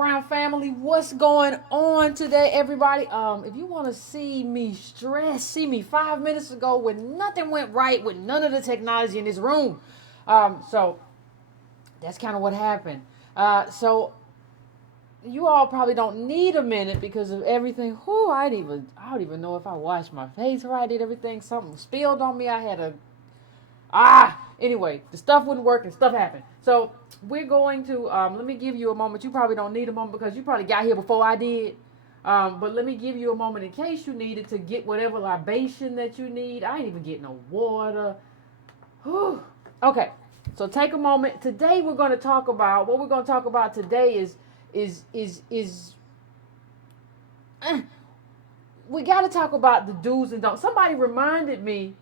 Brown family, what's going on today, everybody? If you want to see me stress, see me 5 minutes ago when nothing went right with none of the technology in this room. So that's kind of what happened. So you all probably don't need a minute because of everything. Whew, I don't even know if I washed my face right. I did everything. Something spilled on me. I had a anyway, the stuff wouldn't work and stuff happened. So we're going to let me give you a moment. You probably don't need a moment because you probably got here before I did. But let me give you a moment in case you needed to get whatever libation that you need. I ain't even getting no water. Whew. Okay, so take a moment. Today we're going to talk about what we're going to talk about today is we got to talk about the do's and don'ts. Somebody reminded me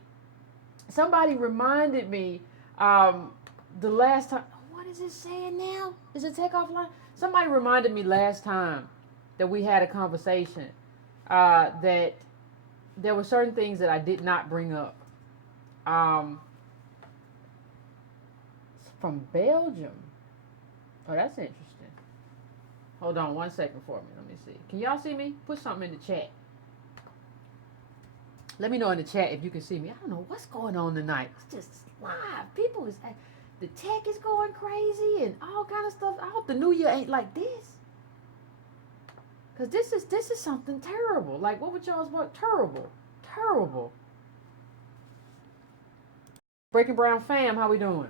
the last time. What is it saying now? Is it takeoff line? Somebody reminded me last time that we had a conversation that there were certain things that I did not bring up. From Belgium. Oh, that's interesting. Hold on 1 second for me. Let me see. Can y'all see me? Put something in the chat. Let me know in the chat if you can see me. I don't know what's going on tonight. It's just live. The tech is going crazy and all kind of stuff. I hope the new year ain't like this. Because this is something terrible. Like, what would y'all's want? Terrible. Terrible. Breaking Brown fam, how we doing?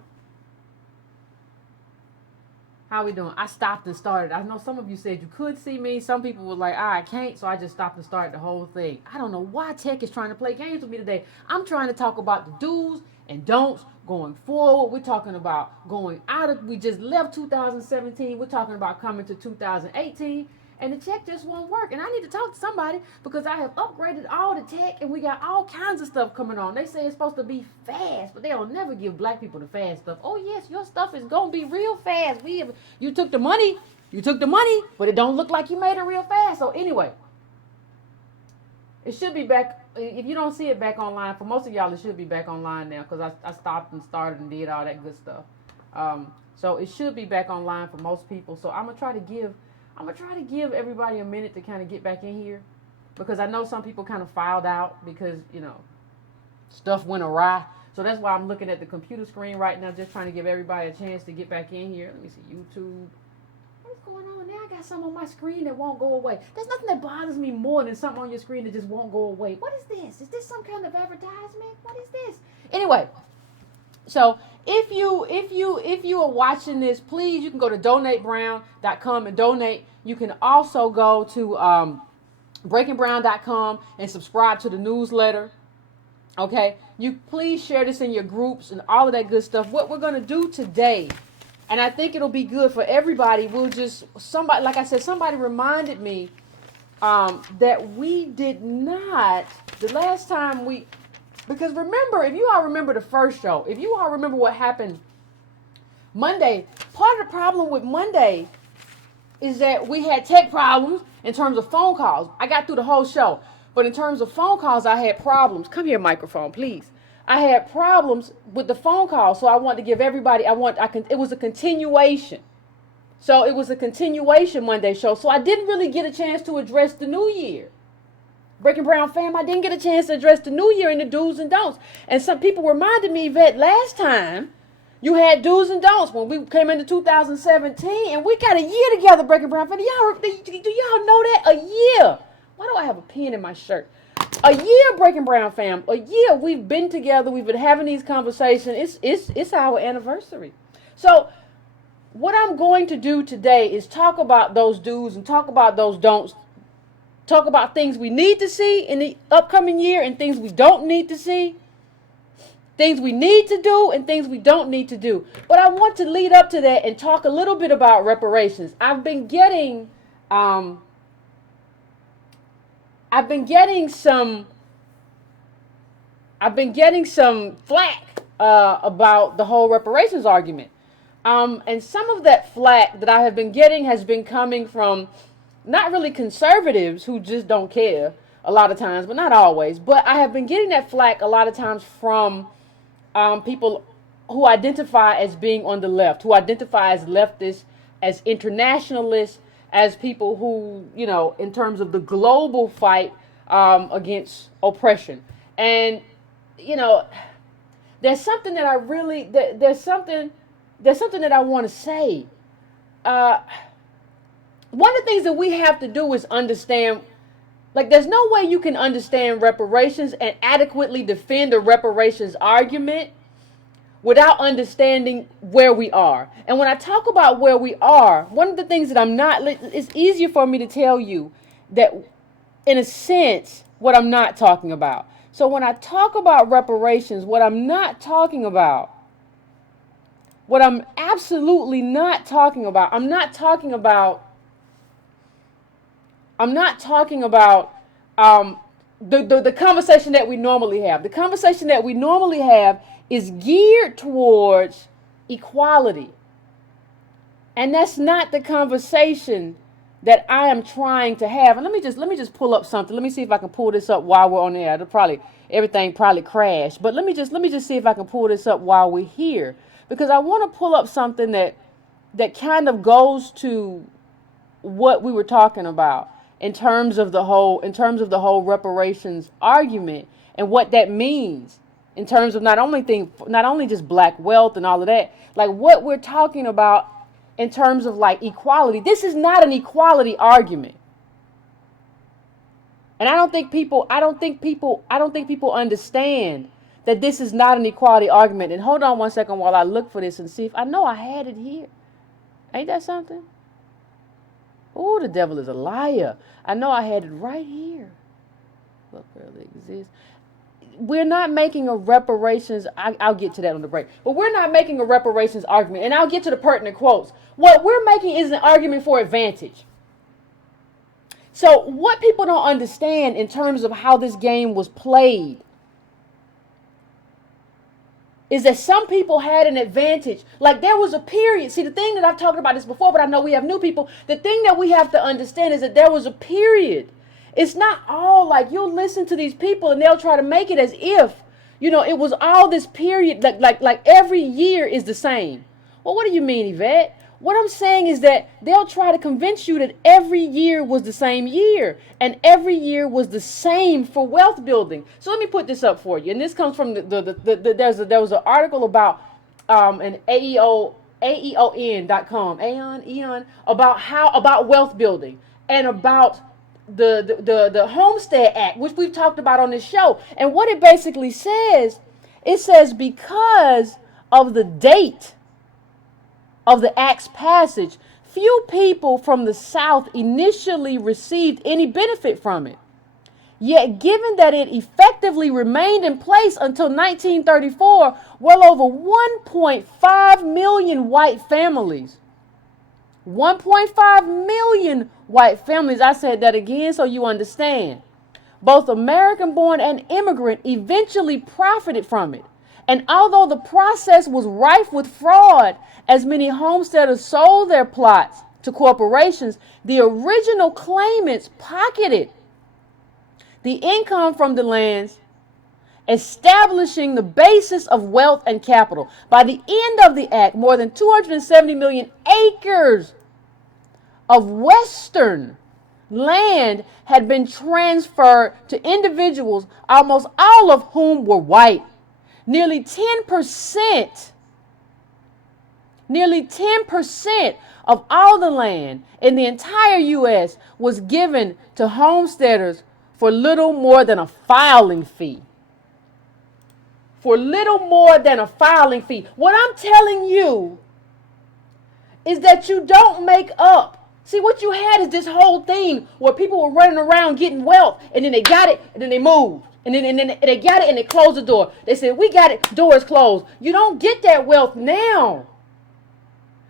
How we doing? I stopped and started. I know some of you said you could see me. Some people were like, I can't. So I just stopped and started the whole thing. I don't know why tech is trying to play games with me today. I'm trying to talk about the do's and don'ts going forward. We're talking about going out of, we just left 2017. We're talking about coming to 2018. And the tech just won't work. And I need to talk to somebody because I have upgraded all the tech and we got all kinds of stuff coming on. They say it's supposed to be fast, but they'll never give black people the fast stuff. Oh yes, your stuff is gonna be real fast. You took the money, but it don't look like you made it real fast. So anyway, it should be back. If you don't see it back online, for most of y'all, it should be back online now because I stopped and started and did all that good stuff. So it should be back online for most people. So I'm gonna try to give everybody a minute to kind of get back in here because I know some people kind of filed out because, stuff went awry. So that's why I'm looking at the computer screen right now, just trying to give everybody a chance to get back in here. Let me see, YouTube. What's going on now? I got something on my screen that won't go away. There's nothing that bothers me more than something on your screen that just won't go away. What is this? Is this some kind of advertisement? What is this? Anyway, so if you are watching this, please, you can go to donatebrown.com and donate. You can also go to breakingbrown.com and subscribe to the newsletter. Okay, you please share this in your groups and all of that good stuff. What we're gonna do today, and I think it'll be good for everybody. Like I said, somebody reminded me that we did not the last time because remember, if you all remember the first show, if you all remember what happened Monday, part of the problem with Monday is that we had tech problems in terms of phone calls. I got through the whole show, but in terms of phone calls, I had problems. Come here, microphone, please. I had problems with the phone call, so I wanted to give everybody. It was a continuation. So it was a continuation Monday show. So I didn't really get a chance to address the new year. Breaking Brown fam, I didn't get a chance to address the new year and the do's and don'ts. And some people reminded me that last time you had do's and don'ts when we came into 2017 and we got a year together, Breaking Brown fam. Do y'all know that? A year. Why do I have a pen in my shirt? A year, Breaking Brown fam. A year we've been together. We've been having these conversations. It's our anniversary. So what I'm going to do today is talk about those do's and talk about those don'ts. Talk about things we need to see in the upcoming year and things we don't need to see. Things we need to do and things we don't need to do. But I want to lead up to that and talk a little bit about reparations. I've been getting some flack about the whole reparations argument. And some of that flack that I have been getting has been coming from not really conservatives who just don't care a lot of times, but not always. But I have been getting that flack a lot of times from people who identify as being on the left, who identify as leftists, as internationalists, as people who, in terms of the global fight against oppression. And, there's something that I really, there's something that I want to say. One of the things that we have to do is understand, like, there's no way you can understand reparations and adequately defend a reparations argument without understanding where we are. And when I talk about where we are, one of the things that it's easier for me to tell you that, in a sense, what I'm not talking about. So when I talk about reparations, what I'm not talking about, what I'm absolutely not talking about, I'm not talking about the conversation that we normally have. The conversation that we normally have is geared towards equality. And that's not the conversation that I am trying to have. And let me just pull up something. Let me see if I can pull this up while we're on air. Everything probably crashed. But let me just see if I can pull this up while we're here. Because I want to pull up something that kind of goes to what we were talking about in terms of the whole reparations argument and what that means in terms of not only just black wealth and all of that, like what we're talking about in terms of like equality. This is not an equality argument. And I don't think people understand that this is not an equality argument. And hold on one second while I look for this and see if I know I had it here. Ain't that something? Oh, the devil is a liar. I know I had it right here. What really exists? We're not making a reparations, I'll get to that on the break, but we're not making a reparations argument, and I'll get to the pertinent quotes. What we're making is an argument for advantage. So what people don't understand in terms of how this game was played is that some people had an advantage. Like there was a period. See, the thing that I've talked about this before, but I know we have new people. The thing that we have to understand is that there was a period. It's not all like you'll listen to these people and they'll try to make it as if, it was all this period, like every year is the same. Well, what do you mean, Yvette? What I'm saying is that they'll try to convince you that every year was the same year and every year was the same for wealth building. So let me put this up for you. And this comes from there was an article about an AEON.com, Aeon, about wealth building and about the Homestead Act, which we've talked about on this show. And what it basically says, because of the date of the Act's passage, few people from the South initially received any benefit from it. Yet, given that it effectively remained in place until 1934, well over 1.5 million white families, 1.5 million white families, I said that again so you understand, both American-born and immigrant, eventually profited from it. And although the process was rife with fraud, as many homesteaders sold their plots to corporations, the original claimants pocketed the income from the lands, establishing the basis of wealth and capital. By the end of the act, more than 270 million acres of Western land had been transferred to individuals, almost all of whom were white. Nearly 10% of all the land in the entire U.S. was given to homesteaders for little more than a filing fee. What I'm telling you is that you don't make up. See, what you had is this whole thing where people were running around getting wealth, and then they got it, and then they moved. And then they got it and they closed the door. They said, we got it, door is closed. You don't get that wealth now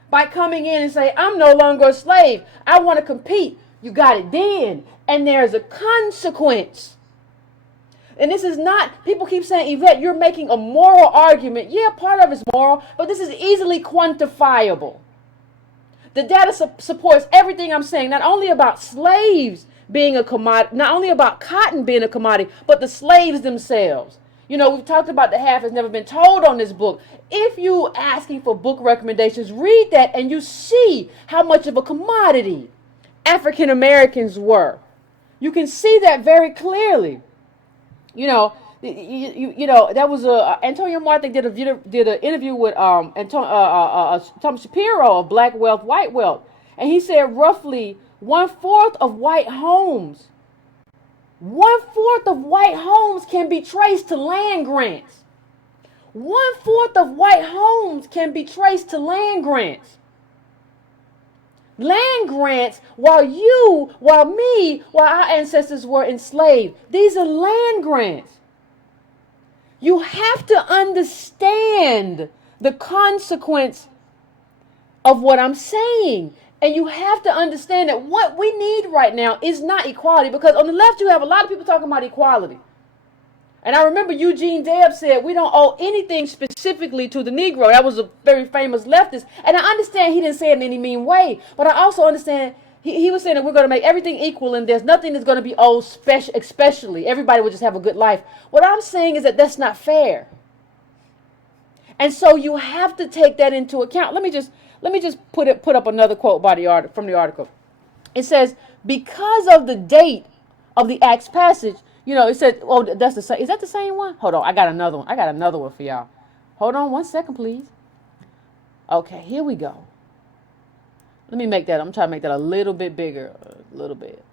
by coming in and say, I'm no longer a slave. I want to compete. You got it then. And there's a consequence. And this is not, people keep saying, Yvette, you're making a moral argument. Yeah, part of it's moral, but this is easily quantifiable. The data supports everything I'm saying, not only about slaves being a commodity, not only about cotton being a commodity, but the slaves themselves. We've talked about the half has never been told on this book. If you asking for book recommendations, read that and you see how much of a commodity African Americans were. You can see that very clearly. You know, that was Antonio Martin did an interview with Tom Shapiro of Black Wealth, White Wealth, and he said roughly 1/4 of white homes, 1/4 of white homes can be traced to land grants. 1/4 of white homes can be traced to land grants. Land grants, while our ancestors were enslaved. These are land grants. You have to understand the consequence of what I'm saying. And you have to understand that what we need right now is not equality. Because on the left, you have a lot of people talking about equality. And I remember Eugene Debs said, we don't owe anything specifically to the Negro. That was a very famous leftist. And I understand he didn't say it in any mean way. But I also understand he was saying that we're going to make everything equal and there's nothing that's going to be owed especially. Everybody will just have a good life. What I'm saying is that that's not fair. And so you have to take that into account. Let me just put up another quote from the article. It says, because of the date of the Act's passage, it said, oh, that's the same. Is that the same one? Hold on. I got another one for y'all. Hold on 1 second, please. Okay, here we go. Let me make that. I'm trying to make that a little bit bigger. A little bit.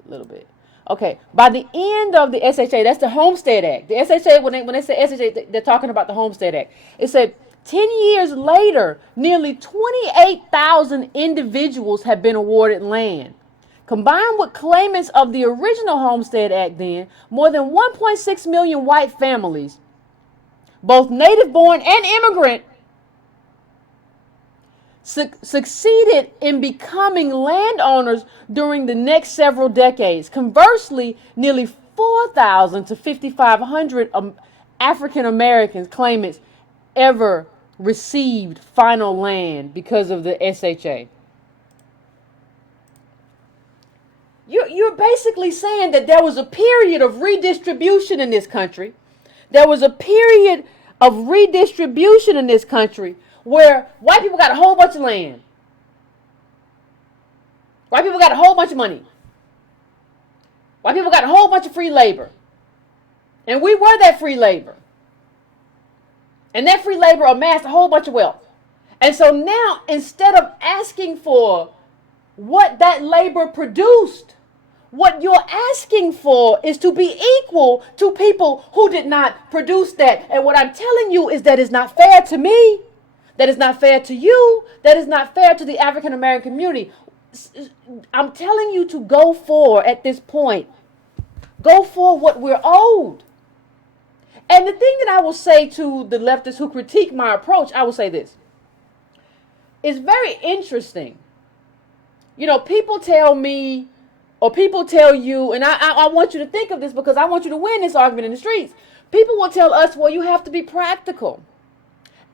Okay. By the end of the SHA, that's the Homestead Act. The SHA, when they say SHA, they're talking about the Homestead Act. It said 10 years later, nearly 28,000 individuals have been awarded land. Combined with claimants of the original Homestead Act then, more than 1.6 million white families, both native-born and immigrant, succeeded in becoming landowners during the next several decades. Conversely, nearly 4,000 to 5,500 African Americans claimants ever received final land because of the SHA. You're basically saying that there was a period of redistribution in this country. There was a period of redistribution in this country where white people got a whole bunch of land. White people got a whole bunch of money. White people got a whole bunch of free labor. And we were that free labor. And that free labor amassed a whole bunch of wealth. And so now, instead of asking for what that labor produced, what you're asking for is to be equal to people who did not produce that. And what I'm telling you is that is not fair to me. That is not fair to you. That is not fair to the African American community. I'm telling you to go for, at this point, go for what we're owed. And the thing that I will say to the leftists who critique my approach, I will say this. It's very interesting. People tell me, or people tell you, and I want you to think of this because I want you to win this argument in the streets. People will tell us, well, you have to be practical.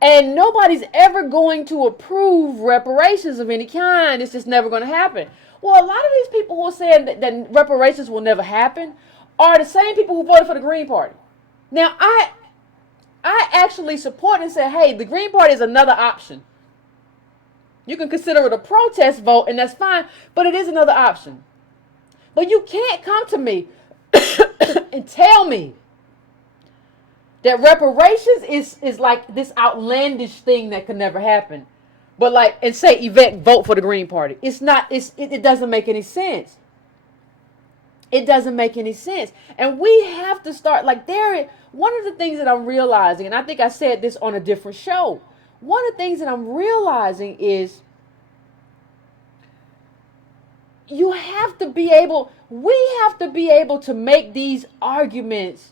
And nobody's ever going to approve reparations of any kind. It's just never going to happen. Well, a lot of these people who are saying that reparations will never happen are the same people who voted for the Green Party. Now, I actually support and say, hey, the Green Party is another option. You can consider it a protest vote, and that's fine, but it is another option. But you can't come to me and tell me that reparations is like this outlandish thing that could never happen. But and say, Yvette, vote for the Green Party. It's not, it doesn't make any sense. It doesn't make any sense. And we have to start, one of the things that I'm realizing, and I think I said this on a different show, one of the things that I'm realizing is we have to be able to make these arguments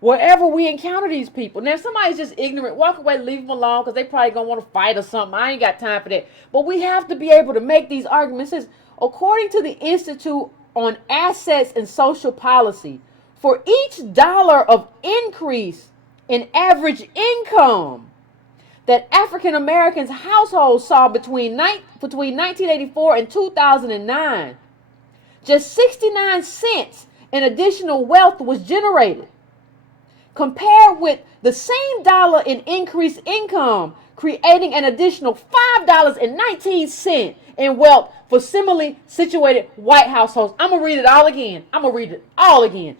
wherever we encounter these people. Now, if somebody's just ignorant, walk away, leave them alone, because they probably going to want to fight or something. I ain't got time for that. But we have to be able to make these arguments. It says, according to the Institute on Assets and Social Policy, for each dollar of increase in average income that African Americans households saw between 1984 and 2009, just 69 cents in additional wealth was generated. compared with the same dollar in increased income, creating an additional $5.19 in wealth for similarly situated white households. I'm going to read it all again.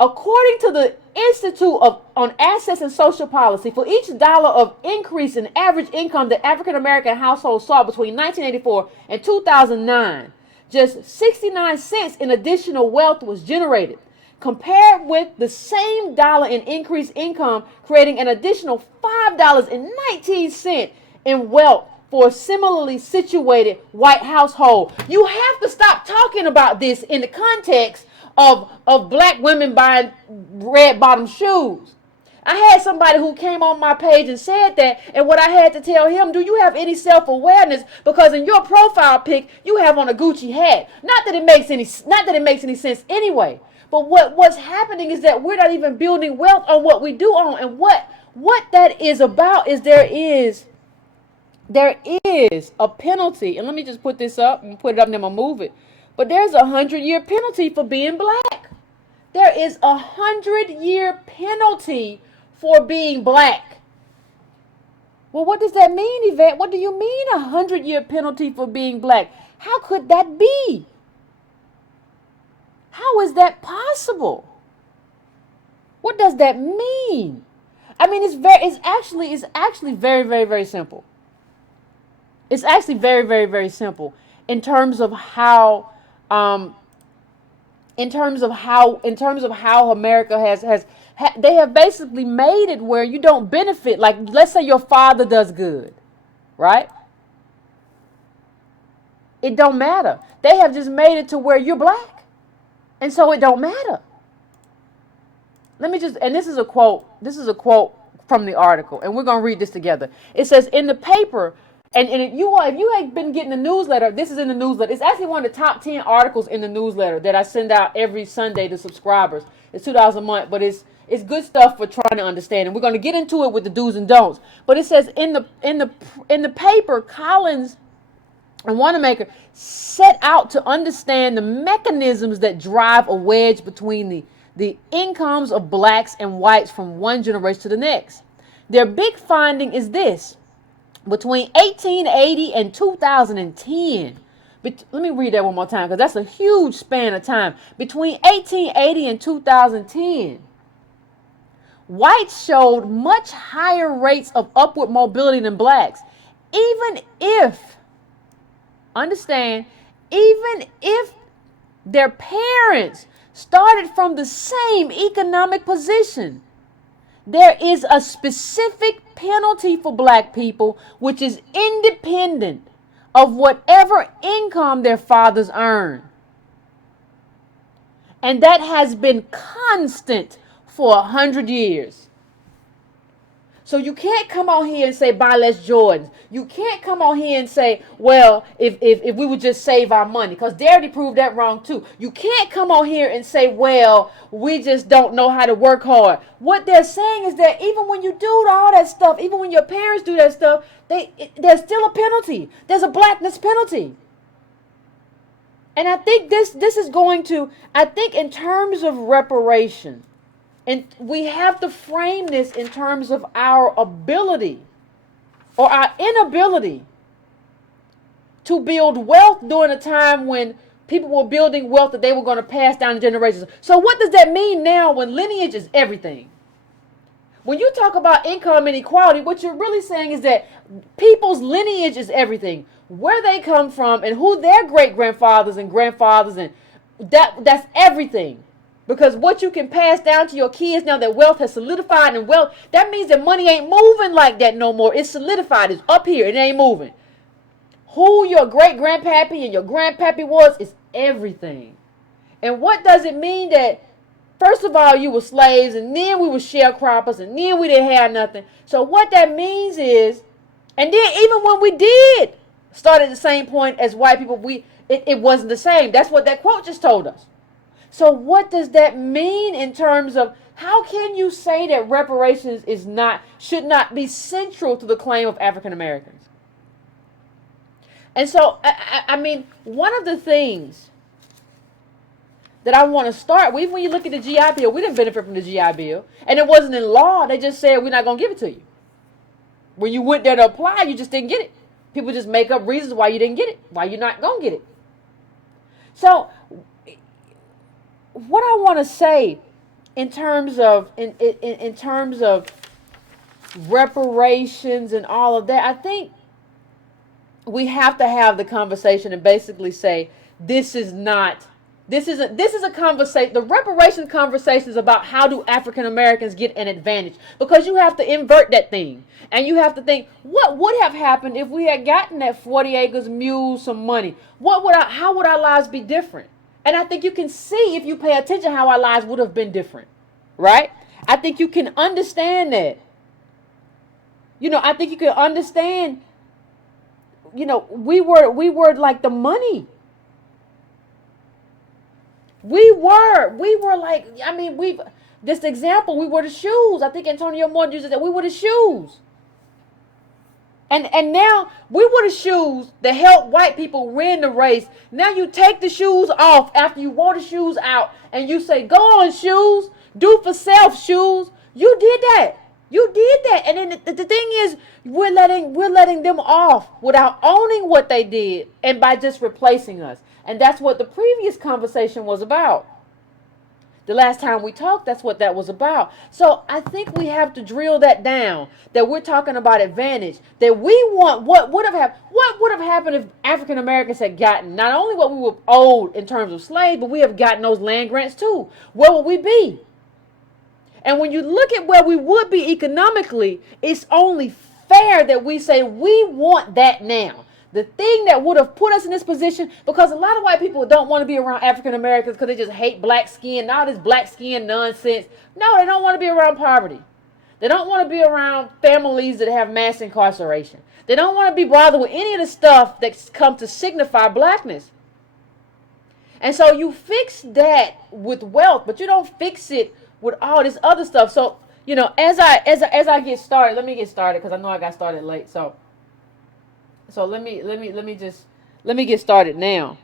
According to the Institute on Assets and Social Policy, for each dollar of increase in average income that African American households saw between 1984 and 2009, just 69 cents in additional wealth was generated, compared with the same dollar in increased income, creating an additional $5.19 in wealth for a similarly situated white household. You have to stop talking about this in the context of black women buying red bottom shoes. I had somebody who came on my page and said that, and what I had to tell him, do you have any self-awareness? Because in your profile pic, you have on a Gucci hat. Not that it makes any sense anyway. But what's happening is that we're not even building wealth on what we do on. And what that is about is there is a penalty. And let me just put this up and put it up and then I'm gonna move it. But there's a 100-year penalty for being black. There is a 100-year penalty for being black. Well, what does that mean, Yvette? What do you mean a 100-year penalty for being black? How could that be? How is that possible? What does that mean? I mean, it's actually very, very, very simple. It's actually very, very, very simple in terms of how America has they have basically made it where you don't benefit. Like, let's say your father does good, right? It don't matter. They have just made it to where you're black, and so it don't matter. This is a quote from the article, and we're going to read this together. It says, in the paper, and if you ain't been getting the newsletter, this is in the newsletter. It's actually one of the top 10 articles in the newsletter that I send out every Sunday to subscribers. It's $2 a month, but it's good stuff for trying to understand. And we're going to get into it with the do's and don'ts. But it says in the paper, Collins and Wanamaker set out to understand the mechanisms that drive a wedge between the incomes of blacks and whites from one generation to the next. Their big finding is this: between 1880 and 2010, let me read that one more time because that's a huge span of time. Between 1880 and 2010, whites showed much higher rates of upward mobility than blacks, even if their parents started from the same economic position. There is a specific penalty for black people, which is independent of whatever income their fathers earn. And that has been constant for 100 years. So you can't come on here and say, buy less Jordans. You can't come on here and say, well, if we would just save our money, because they already proved that wrong too. You can't come on here and say, well, we just don't know how to work hard. What they're saying is that even when you do all that stuff, even when your parents do that stuff, there's still a penalty. There's a blackness penalty. And I think this is going to, I think in terms of reparation, and we have to frame this in terms of our ability or our inability to build wealth during a time when people were building wealth that they were going to pass down to generations. So what does that mean now when lineage is everything? When you talk about income inequality, what you're really saying is that people's lineage is everything. Where they come from and who their great-grandfathers and grandfathers, and that's everything. Because what you can pass down to your kids now that wealth has solidified, and wealth, that means that money ain't moving like that no more. It's solidified. It's up here. It ain't moving. Who your great-grandpappy and your grandpappy was is everything. And what does it mean that, first of all, you were slaves, and then we were sharecroppers, and then we didn't have nothing. So what that means is, and then even when we did start at the same point as white people, it wasn't the same. That's what that quote just told us. So what does that mean in terms of how can you say that reparations should not be central to the claim of African Americans? And so, I mean, one of the things that I want to start with. When you look at the GI Bill, we didn't benefit from the GI Bill. And it wasn't in law. They just said, we're not going to give it to you. When you went there to apply, you just didn't get it. People just make up reasons why you didn't get it, why you're not going to get it. So what I want to say in terms of in terms of reparations and all of that, I think we have to have the conversation and basically say this is a conversation. The reparation conversation is about how do African Americans get an advantage, because you have to invert that thing and you have to think what would have happened if we had gotten that 40 acres, mules, some money. How would our lives be different? And I think you can see, if you pay attention, how our lives would have been different, right? I think you can understand that. I think you can understand. We were like the money. We were like, this example, we were the shoes. I think Antonio Moore uses that. We were the shoes. And now we were the shoes that helped white people win the race. Now you take the shoes off after you wore the shoes out and you say, go on, shoes, do for self, shoes. You did that. You did that. And then the thing is, we're letting them off without owning what they did and by just replacing us. And that's what the previous conversation was about. The last time we talked, that's what that was about. So I think we have to drill that down, that we're talking about advantage, that we want what would have happened if African Americans had gotten not only what we were owed in terms of slaves, but we have gotten those land grants too. Where would we be? And when you look at where we would be economically, it's only fair that we say we want that now. The thing that would have put us in this position, because a lot of white people don't want to be around African Americans because they just hate black skin and all this black skin nonsense. No, they don't want to be around poverty. They don't want to be around families that have mass incarceration. They don't want to be bothered with any of the stuff that's come to signify blackness. And so you fix that with wealth, but you don't fix it with all this other stuff. So, as I get started, let me get started because I know I got started late. So let me get started now.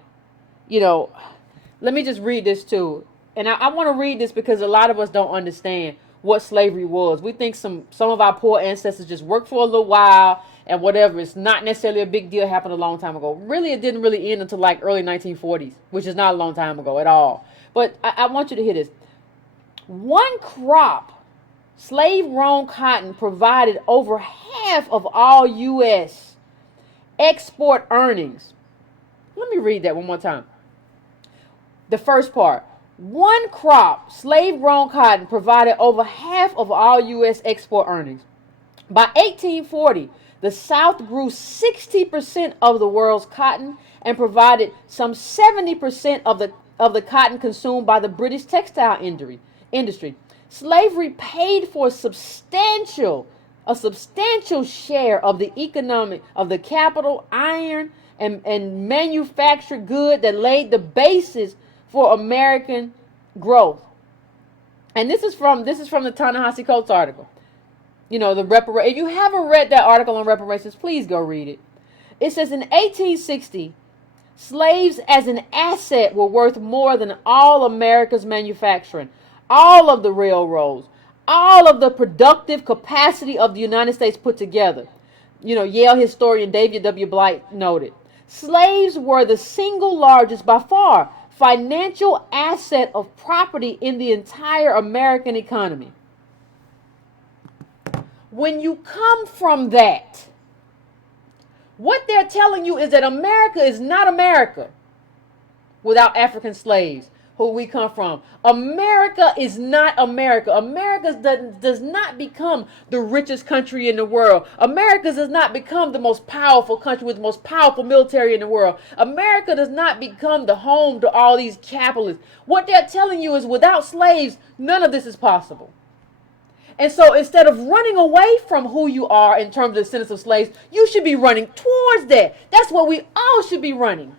Let me just read this too. And I want to read this because a lot of us don't understand what slavery was. We think some of our poor ancestors just worked for a little while and whatever. It's not necessarily a big deal. It happened a long time ago. Really, it didn't really end until like early 1940s, which is not a long time ago at all. But I want you to hear this. One crop, slave-grown cotton, provided over half of all U.S. export earnings. Let me read that one more time. The first part. One crop, slave-grown cotton, provided over half of all U.S. export earnings. By 1840, the South grew 60% of the world's cotton and provided some 70% of the cotton consumed by the British textile industry. Slavery paid for a substantial share of the economic of the capital, iron, and manufactured good that laid the basis for American growth. And this is from the Ta-Nehisi Coates article. If you haven't read that article on reparations, please go read it. It says in 1860, slaves as an asset were worth more than all America's manufacturing, all of the railroads, all of the productive capacity of the United States put together. Yale historian David W. Blight noted, slaves were the single largest by far financial asset of property in the entire American economy. When you come from that, what they're telling you is that America is not America without African slaves who we come from. America is not America. America does not become the richest country in the world. America does not become the most powerful country with the most powerful military in the world. America does not become the home to all these capitalists. What they're telling you is without slaves, none of this is possible. And so instead of running away from who you are in terms of the sentence of slaves, you should be running towards that. That's what we all should be running.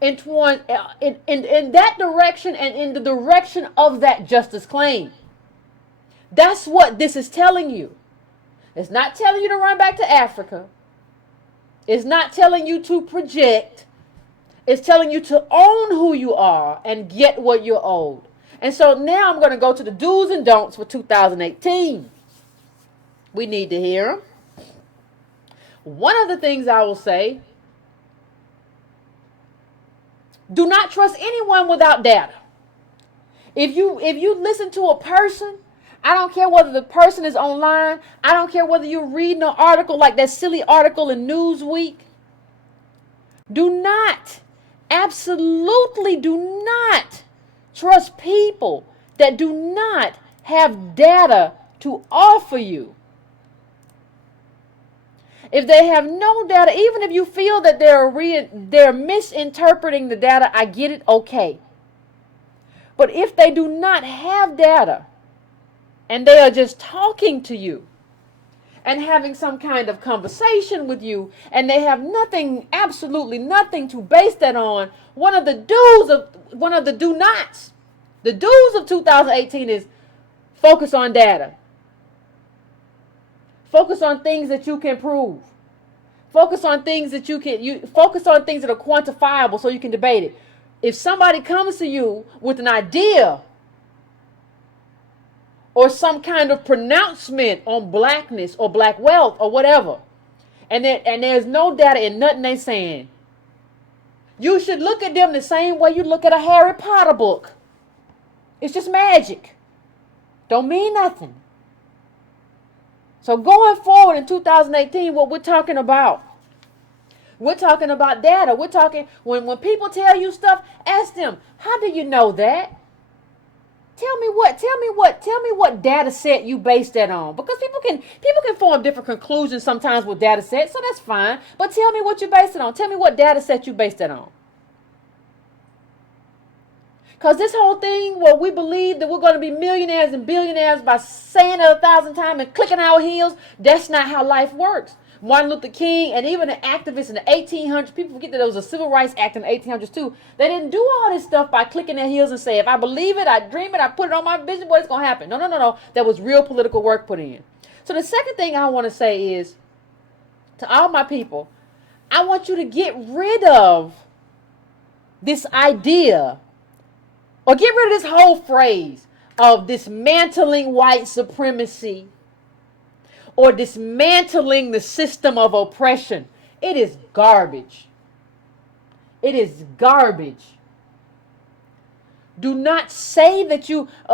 In that direction and in the direction of that justice claim. That's what this is telling you. It's not telling you to run back to Africa. It's not telling you to project. It's telling you to own who you are and get what you're owed. And so now I'm going to go to the do's and don'ts for 2018. We need to hear them. One of the things I will say, do not trust anyone without data. If you listen to a person, I don't care whether the person is online, I don't care whether you're reading an article like that silly article in Newsweek. Do not, absolutely do not trust people that do not have data to offer you. If they have no data, even if you feel that they're misinterpreting the data, I get it, okay. But if they do not have data and they are just talking to you and having some kind of conversation with you and they have nothing, absolutely nothing to base that on, one of the do nots, the do's of 2018 is focus on data. Focus on things that you can prove. Focus on things that you focus on things that are quantifiable so you can debate it. If somebody comes to you with an idea or some kind of pronouncement on blackness or black wealth or whatever, and there's no data in nothing they're saying, you should look at them the same way you look at a Harry Potter book. It's just magic. Don't mean nothing. So going forward in 2018, what we're talking about data. We're talking, when people tell you stuff, ask them, how do you know that? Tell me what data set you base that on. Because people can form different conclusions sometimes with data sets, so that's fine. But tell me what you base it on. Tell me what data set you base that on. Because this whole thing where we believe that we're going to be millionaires and billionaires by saying it 1,000 times and clicking our heels, that's not how life works. Martin Luther King and even the activists in the 1800s, people forget that there was a civil rights act in the 1800s too. They didn't do all this stuff by clicking their heels and say, if I believe it, I dream it, I put it on my vision board, it's going to happen. No. There was real political work put in. So the second thing I want to say is, to all my people, I want you to get rid of this idea, or get rid of this whole phrase of dismantling white supremacy or dismantling the system of oppression. It is garbage. It is garbage. Do not say that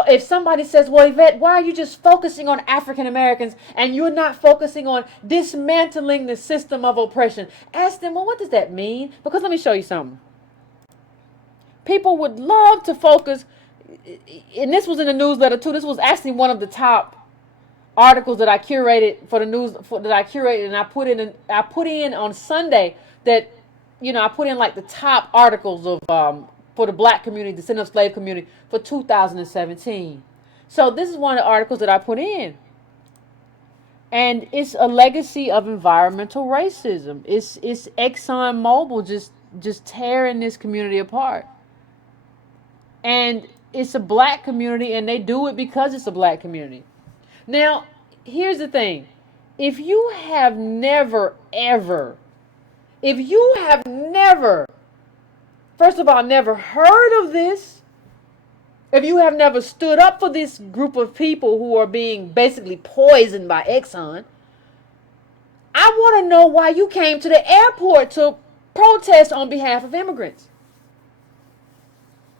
if somebody says, well, Yvette, why are you just focusing on African Americans and you're not focusing on dismantling the system of oppression? Ask them, well, what does that mean? Because let me show you something. People would love to focus, and this was in the newsletter too. This was actually one of the top articles that I curated for the news, that I curated and I put in on Sunday that, I put in like the top articles of for the black community, the descendant of slave community for 2017. So this is one of the articles that I put in. And it's a legacy of environmental racism. It's Exxon Mobil just tearing this community apart. And it's a black community, and they do it because it's a black community. Now, here's the thing. If you have never, first of all, never heard of this, if you have never stood up for this group of people who are being basically poisoned by Exxon, I want to know why you came to the airport to protest on behalf of immigrants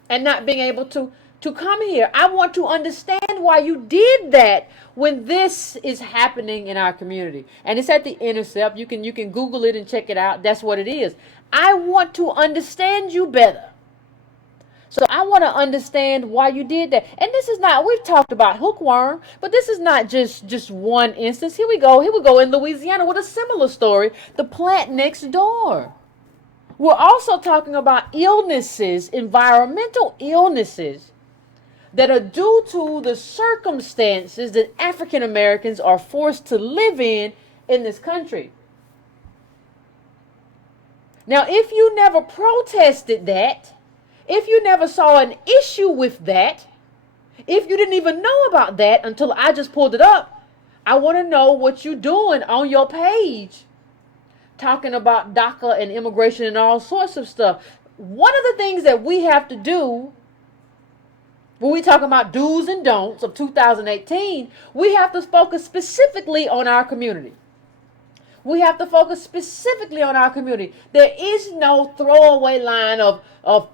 and not being able to come here. I want to understand why you did that when this is happening in our community. And it's at The Intercept. You can Google it and check it out. That's what it is. I want to understand you better. So I want to understand why you did that. And this is not, we've talked about hookworm, but this is not just one instance. Here we go in Louisiana with a similar story. The plant next door. We're also talking about illnesses, environmental illnesses, that are due to the circumstances that African Americans are forced to live in this country. Now, if you never protested that, if you never saw an issue with that, if you didn't even know about that until I just pulled it up, I want to know what you're doing on your page, talking about DACA and immigration and all sorts of stuff. one of the things that we have to do when we talk about do's and don'ts of 2018, we have to focus specifically on our community. We have to focus specifically on our community. There is no throwaway line of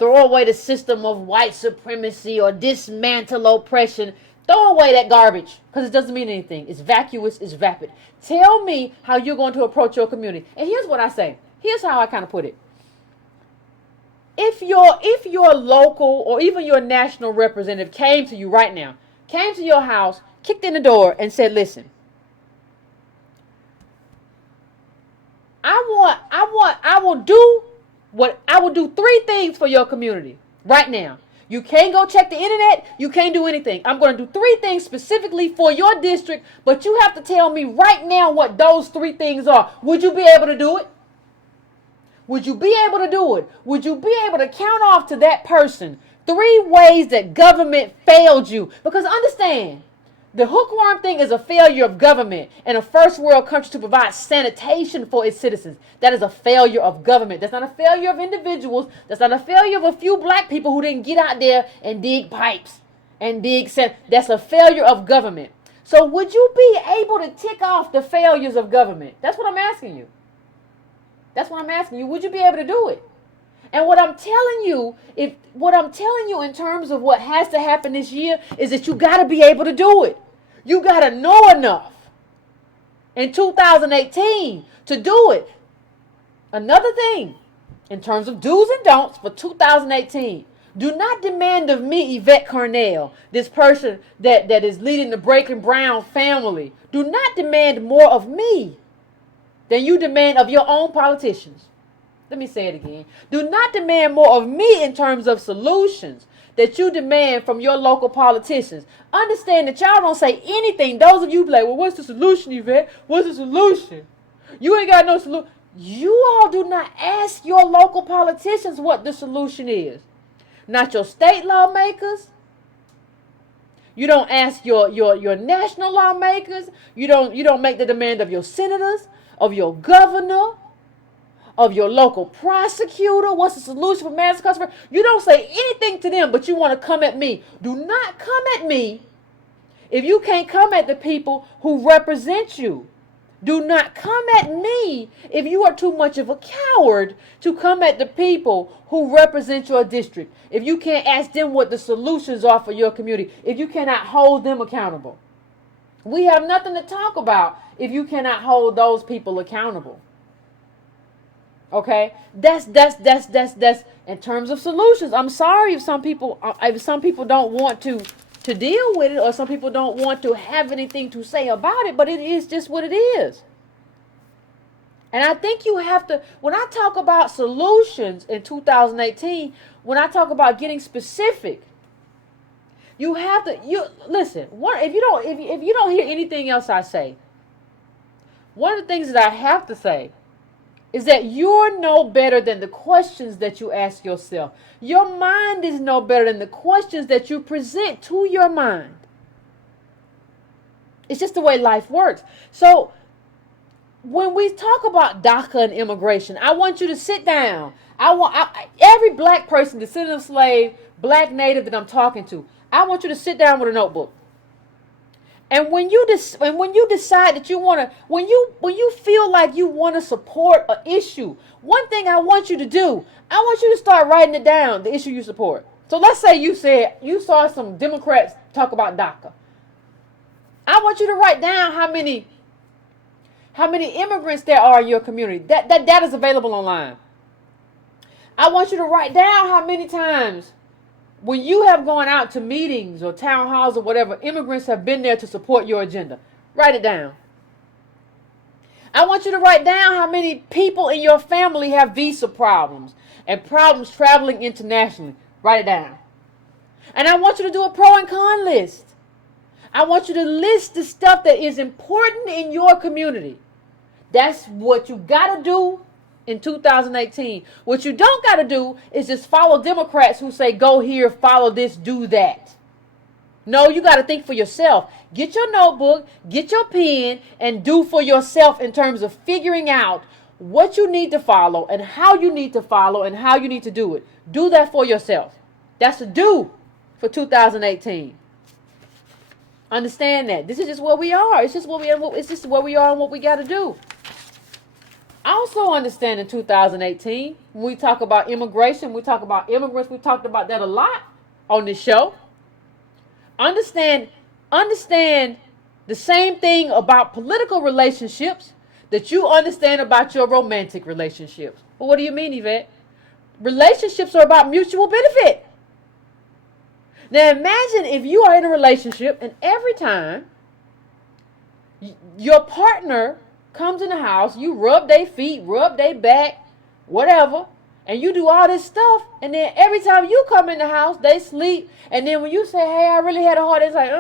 throw away the system of white supremacy or dismantle oppression. Throw away that garbage because it doesn't mean anything. It's vacuous, it's vapid. Tell me how you're going to approach your community. And here's what I say. Here's how I kind of put it. If your local or even your national representative came to you right now, came to your house, kicked in the door and said, listen, I will do three things for your community right now. You can't go check the internet. You can't do anything. I'm going to do three things specifically for your district, but you have to tell me right now what those three things are. Would you be able to do it? Would you be able to do it? Would you be able to count off to that person three ways that government failed you? Because understand, the hookworm thing is a failure of government in a first world country to provide sanitation for its citizens. That is a failure of government. That's not a failure of individuals. That's not a failure of a few black people who didn't get out there and dig pipes and dig sand. That's a failure of government. So would you be able to tick off the failures of government? That's what I'm asking you. That's what I'm asking you. Would you be able to do it? And what I'm telling you, in terms of what has to happen this year is that you got to be able to do it. You got to know enough in 2018 to do it. Another thing, in terms of do's and don'ts for 2018, do not demand of me, Yvette Carnell, this person that is leading the Breaking Brown family. Do not demand more of me than you demand of your own politicians. Let me say it again. Do not demand more of me in terms of solutions that you demand from your local politicians. Understand that y'all don't say anything. Those of you be like, well, what's the solution, Yvette? What's the solution? You ain't got no solution. You all do not ask your local politicians what the solution is. Not your state lawmakers. You don't ask your national lawmakers. You don't make the demand of your senators, of your governor, of your local prosecutor. What's the solution for mass incarceration? You don't say anything to them, but you want to come at me. Do not come at me if you can't come at the people who represent you. Do not come at me if you are too much of a coward to come at the people who represent your district. If you can't ask them what the solutions are for your community. If you cannot hold them accountable. We have nothing to talk about if you cannot hold those people accountable. Okay, that's in terms of solutions. I'm sorry if some people don't want to deal with it, or some people don't want to have anything to say about it, but it is just what it is. And I think you have to, when I talk about solutions in 2018, when I talk about getting specific, you have to, listen, if you don't hear anything else I say, one of the things that I have to say is that you're no better than the questions that you ask yourself. Your mind is no better than the questions that you present to your mind. It's just the way life works. So when we talk about DACA and immigration, I want you to sit down. Every black person, descendant of slave, black native that I'm talking to, I want you to sit down with a notebook. And when you decide that you want to, when you feel like you want to support an issue, one thing I want you to do, I want you to start writing it down, the issue you support. So let's say you saw some Democrats talk about DACA. I want you to write down how many immigrants there are in your community. That data is available online. I want you to write down how many times, when you have gone out to meetings or town halls or whatever, immigrants have been there to support your agenda. Write it down. I want you to write down how many people in your family have visa problems and problems traveling internationally. Write it down. And I want you to do a pro and con list. I want you to list the stuff that is important in your community. That's what you got to do in 2018. What you don't got to do is just follow Democrats who say, go here, follow this, do that. No, you got to think for yourself. Get your notebook, get your pen, and do for yourself in terms of figuring out what you need to follow and how you need to follow and how you need to do it. Do that for yourself. That's a do for 2018. Understand that. This is just where we are. It's just where we are. It's just where we are and what we got to do. Also understand in 2018, when we talk about immigration, we talk about immigrants, we talked about that a lot on this show. Understand the same thing about political relationships that you understand about your romantic relationships. Well, what do you mean, Yvette? Relationships are about mutual benefit. Now imagine if you are in a relationship and every time your partner comes in the house, you rub their feet, rub their back, whatever, and you do all this stuff, and then every time you come in the house, they sleep, and then when you say, hey, I really had a heart, it's like, I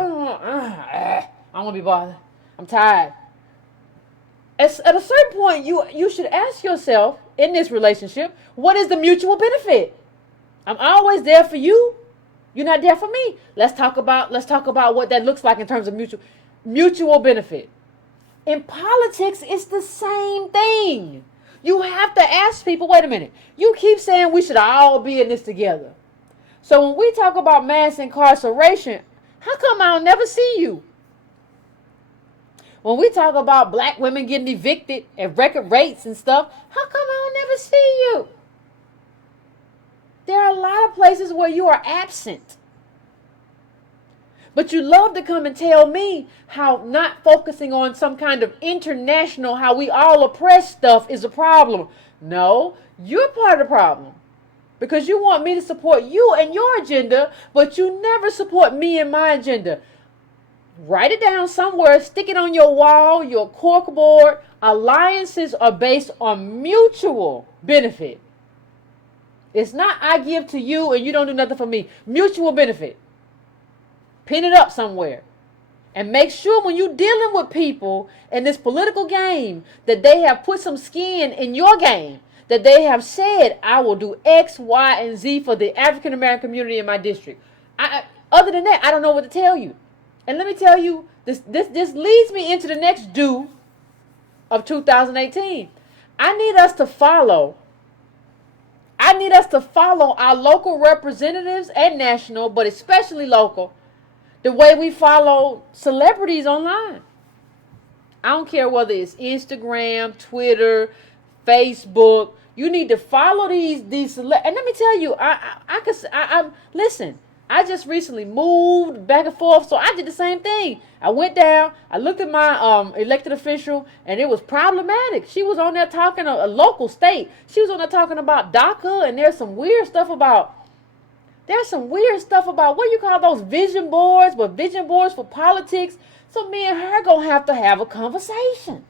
don't want to be bothered. I'm tired. At a certain point, you should ask yourself in this relationship, what is the mutual benefit? I'm always there for you. You're not there for me. Let's talk about what that looks like in terms of mutual benefit. In politics, it's the same thing. You have to ask people, wait a minute, you keep saying we should all be in this together. So when we talk about mass incarceration, how come I'll never see you? When we talk about black women getting evicted at record rates and stuff, how come I'll never see you? There are a lot of places where you are absent. But you love to come and tell me how not focusing on some kind of international, how we all oppress stuff is a problem. No, you're part of the problem. Because you want me to support you and your agenda, but you never support me and my agenda. Write it down somewhere, stick it on your wall, your corkboard. Alliances are based on mutual benefit. It's not I give to you and you don't do nothing for me. Mutual benefit. Pin it up somewhere. And make sure when you're dealing with people in this political game that they have put some skin in your game. That they have said, I will do X, Y, and Z for the African American community in my district. Other than that, I don't know what to tell you. And let me tell you, this leads me into the next do of 2018. I need us to follow our local representatives and national, but especially local, the way we follow celebrities online. I don't care whether it's Instagram, Twitter, Facebook. You need to follow these and let me tell you, listen. I just recently moved back and forth, so I did the same thing. I went down, I looked at my elected official, and it was problematic. She was on there talking a local state. She was on there talking about DACA, and there's some weird stuff about what do you call those vision boards, but vision boards for politics. So me and her gonna have to have a conversation.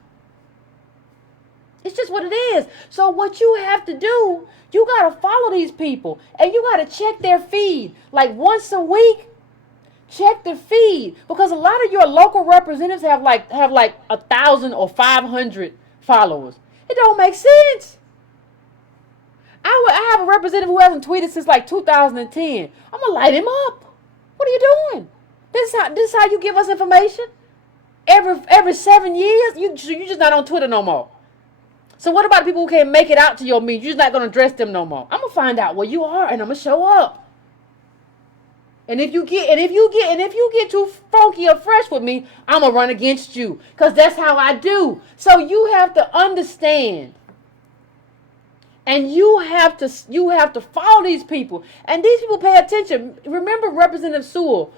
It's just what it is. So what you have to do, you got to follow these people and you got to check their feed like once a week. Check the feed because a lot of your local representatives have like 1,000 or 500 followers. It don't make sense. I have a representative who hasn't tweeted since like 2010. I'm gonna light him up. What are you doing? This is how you give us information. Every 7 years, you just not on Twitter no more. So what about the people who can't make it out to your meeting? You're just not going to address them no more. I'm going to find out where you are and I'm going to show up. And if you get too funky or fresh with me, I'm going to run against you cuz that's how I do. So you have to understand. And you have to follow these people. And these people pay attention. Remember Representative Sewell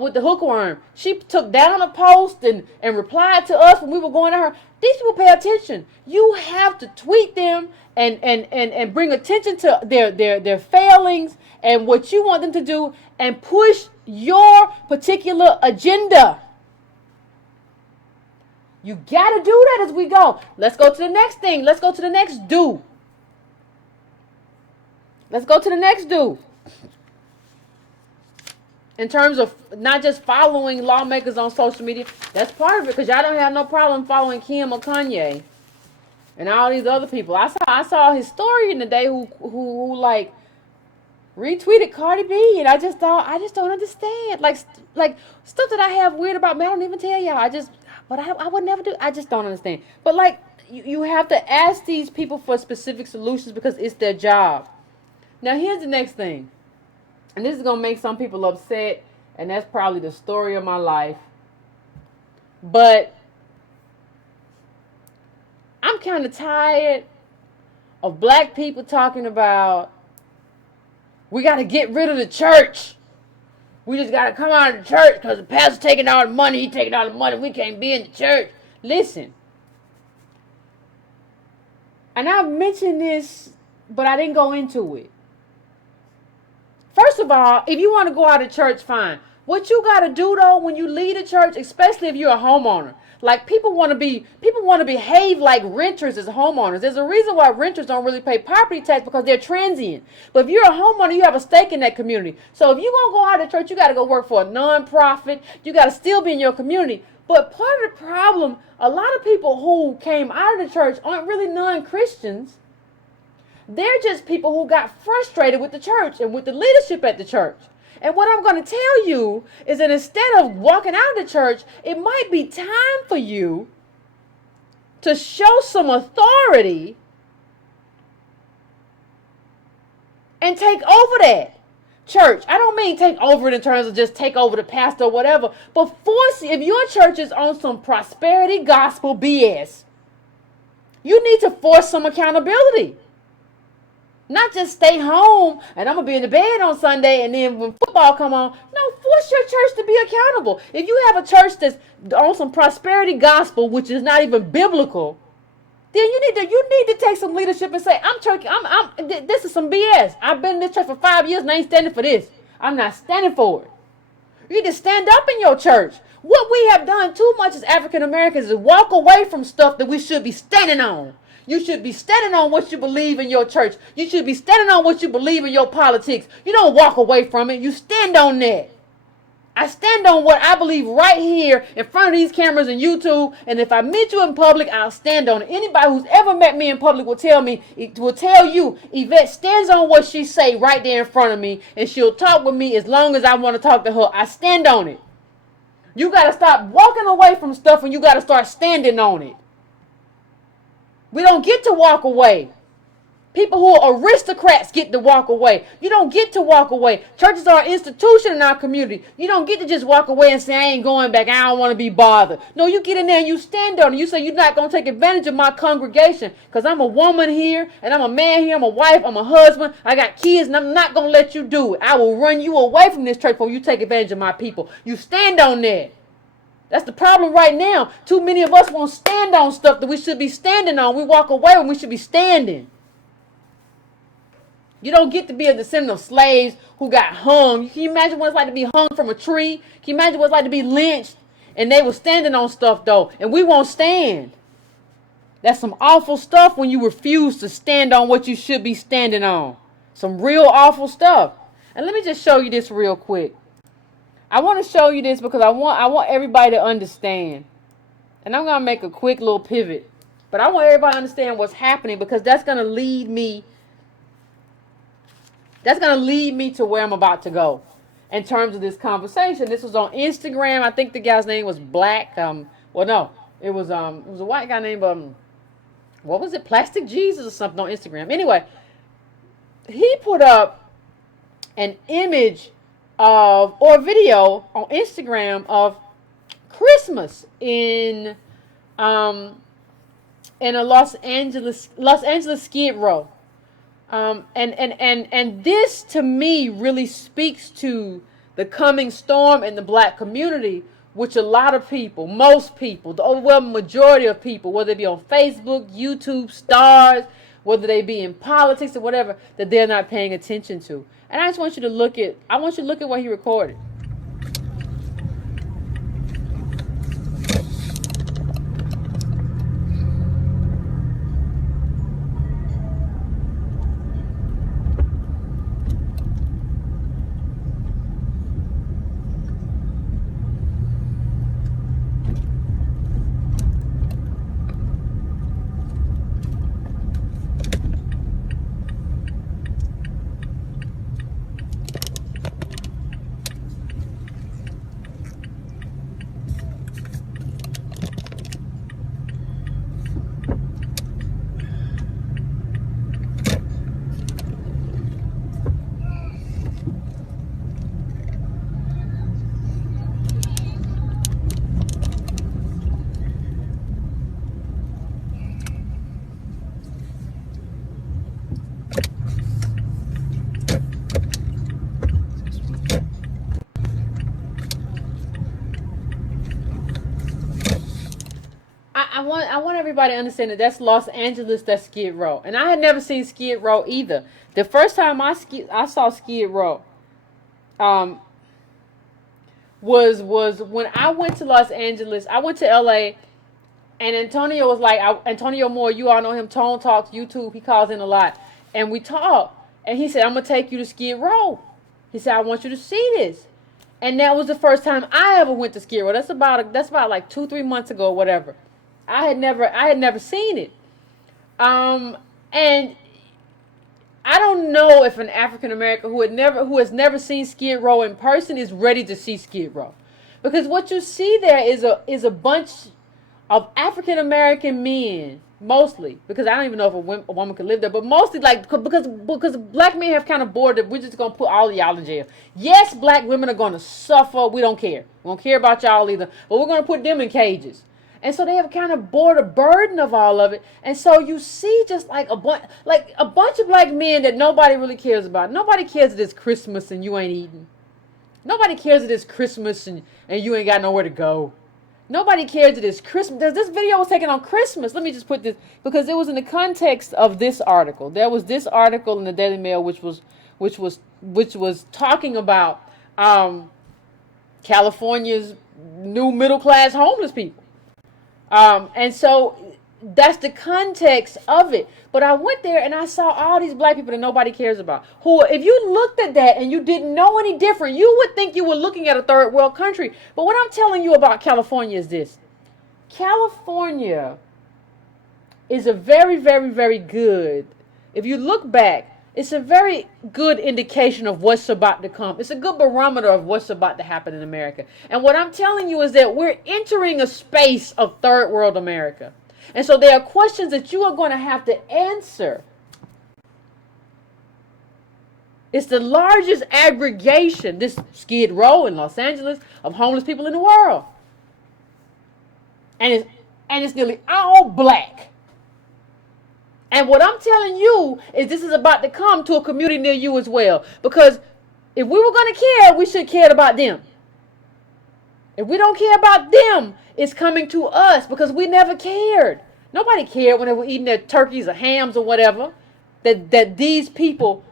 with the hookworm. She took down a post and replied to us when we were going to her. These people pay attention. You have to tweet them and bring attention to their failings and what you want them to do and push your particular agenda. You got to do that as we go. Let's go to the next thing. Let's go to the next do. Let's go to the next do. In terms of not just following lawmakers on social media, that's part of it because y'all don't have no problem following Kim or Kanye and all these other people. I saw a historian today who like retweeted Cardi B, and I just don't understand like stuff that I have weird about me. I don't even tell y'all. I would never do. I just don't understand. But like you have to ask these people for specific solutions because it's their job. Now, here's the next thing. And this is going to make some people upset. And that's probably the story of my life. But I'm kind of tired of black people talking about we got to get rid of the church. We just got to come out of the church because the pastor's taking all the money. He's taking all the money. We can't be in the church. Listen. And I've mentioned this, but I didn't go into it. First of all, if you want to go out of church, fine. What you got to do, though, when you leave the church, especially if you're a homeowner, like people want to behave like renters as homeowners. There's a reason why renters don't really pay property tax, because they're transient. But if you're a homeowner, you have a stake in that community. So if you're going to go out of church, you got to go work for a nonprofit. You got to still be in your community. But part of the problem, a lot of people who came out of the church aren't really non-Christians. They're just people who got frustrated with the church and with the leadership at the church. And what I'm going to tell you is that instead of walking out of the church, it might be time for you to show some authority and take over that church. I don't mean take over it in terms of just take over the pastor or whatever, but force, if your church is on some prosperity gospel BS, you need to force some accountability. Not just stay home and I'm going to be in the bed on Sunday and then when football come on. No, force your church to be accountable. If you have a church that's on some prosperity gospel, which is not even biblical, then you need to take some leadership and say, this is some BS. I've been in this church for 5 years and I ain't standing for this. I'm not standing for it. You need to stand up in your church. What we have done too much as African Americans is walk away from stuff that we should be standing on. You should be standing on what you believe in your church. You should be standing on what you believe in your politics. You don't walk away from it. You stand on that. I stand on what I believe right here in front of these cameras and YouTube. And if I meet you in public, I'll stand on it. Anybody who's ever met me in public will tell you, Yvette stands on what she say right there in front of me. And she'll talk with me as long as I want to talk to her. I stand on it. You got to stop walking away from stuff and you got to start standing on it. We don't get to walk away. People who are aristocrats get to walk away. You don't get to walk away. Churches are an institution in our community. You don't get to just walk away and say, I ain't going back. I don't want to be bothered. No, you get in there and you stand on it. You say, you're not going to take advantage of my congregation because I'm a woman here and I'm a man here. I'm a wife. I'm a husband. I got kids and I'm not going to let you do it. I will run you away from this church before you take advantage of my people. You stand on that. That's the problem right now. Too many of us won't stand on stuff that we should be standing on. We walk away when we should be standing. You don't get to be a descendant of slaves who got hung. Can you imagine what it's like to be hung from a tree? Can you imagine what it's like to be lynched? And they were standing on stuff though. And we won't stand. That's some awful stuff when you refuse to stand on what you should be standing on. Some real awful stuff. And let me just show you this real quick. I want to show you this because I want everybody to understand. And I'm going to make a quick little pivot. But I want everybody to understand what's happening because that's going to lead me. That's going to lead me to where I'm about to go in terms of this conversation. This was on Instagram. I think the guy's name was Black. It was a white guy named what was it? Plastic Jesus or something on Instagram. Anyway, he put up an image or video on Instagram of Christmas in a Los Angeles Skid Row. And this to me really speaks to the coming storm in the black community, which a lot of people, most people, the overwhelming majority of people, whether it be on Facebook, YouTube, stars, whether they be in politics or whatever, that they're not paying attention to. And I just want you to look at what he recorded. I want everybody to understand that that's Los Angeles, that's Skid Row, and I had never seen Skid Row either. The first time I saw Skid Row, um, was when I went to Los Angeles. I went to L.A. and Antonio was like, Antonio Moore, you all know him, Tone Talks, YouTube, he calls in a lot, and we talked, and he said, I'm gonna take you to Skid Row. He said, I want you to see this. And that was the first time I ever went to Skid Row. That's about like 2-3 months ago or whatever. I had never seen it. And I don't know if an African American who has never seen Skid Row in person is ready to see Skid Row, because what you see there is a bunch of African American men, mostly, because I don't even know if a woman could live there, but mostly like because black men have kind of bored that we're just gonna put all of y'all in jail. Yes, black women are gonna suffer. We don't care. We don't care about y'all either, but we're gonna put them in cages. And so they have kind of bore the burden of all of it. And so you see just like a bunch of black men that nobody really cares about. Nobody cares that it's Christmas and you ain't eating. Nobody cares that it's Christmas and you ain't got nowhere to go. Nobody cares that it's Christmas. This video was taken on Christmas. Let me just put this, because it was in the context of this article. There was this article in the Daily Mail which was talking about California's new middle class homeless people. And so that's the context of it. But I went there and I saw all these black people that nobody cares about. Who, if you looked at that and you didn't know any different, you would think you were looking at a third world country. But what I'm telling you about California is this. California is a very, very, very good, if you look back, it's a very good indication of what's about to come. It's a good barometer of what's about to happen in America. And what I'm telling you is that we're entering a space of third world America. And so there are questions that you are going to have to answer. It's the largest aggregation, this Skid Row in Los Angeles, of homeless people in the world. And it's nearly all black. And what I'm telling you is this is about to come to a community near you as well. Because if we were going to care, we should care about them. If we don't care about them, it's coming to us because we never cared. Nobody cared when they were eating their turkeys or hams or whatever. That these people,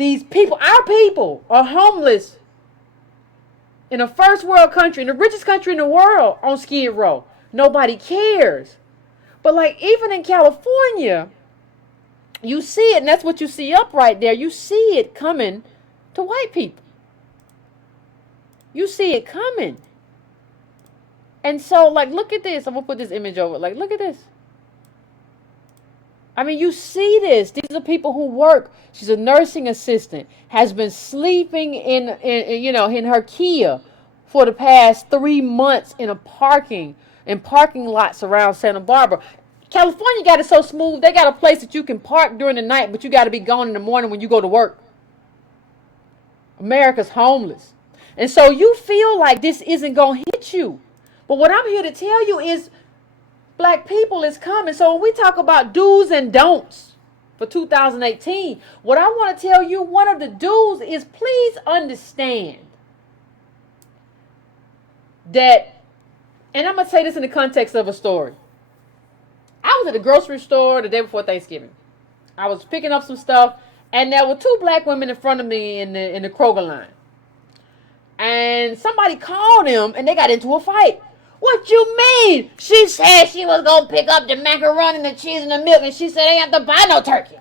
our people, are homeless in a first world country, in the richest country in the world, on Skid Row. Nobody cares. But like even in California, you see it, and that's what you see up right there. You see it coming to white people. You see it coming. And so, like, look at this. I'm going to put this image over. Like, look at this. I mean, you see this. These are people who work. She's a nursing assistant, has been sleeping in her Kia for the past 3 months in parking lots around Santa Barbara. California got it so smooth. They got a place that you can park during the night, but you got to be gone in the morning when you go to work. America's homeless. And so you feel like this isn't going to hit you. But what I'm here to tell you is black people is coming. So when we talk about do's and don'ts for 2018, what I want to tell you, one of the do's is please understand that, and I'm going to say this in the context of a story. I was at the grocery store the day before Thanksgiving. I was picking up some stuff, and there were 2 black women in front of me in the Kroger line. And somebody called them, and they got into a fight. What you mean? She said she was going to pick up the macaroni and the cheese and the milk, and she said they have to buy no turkey.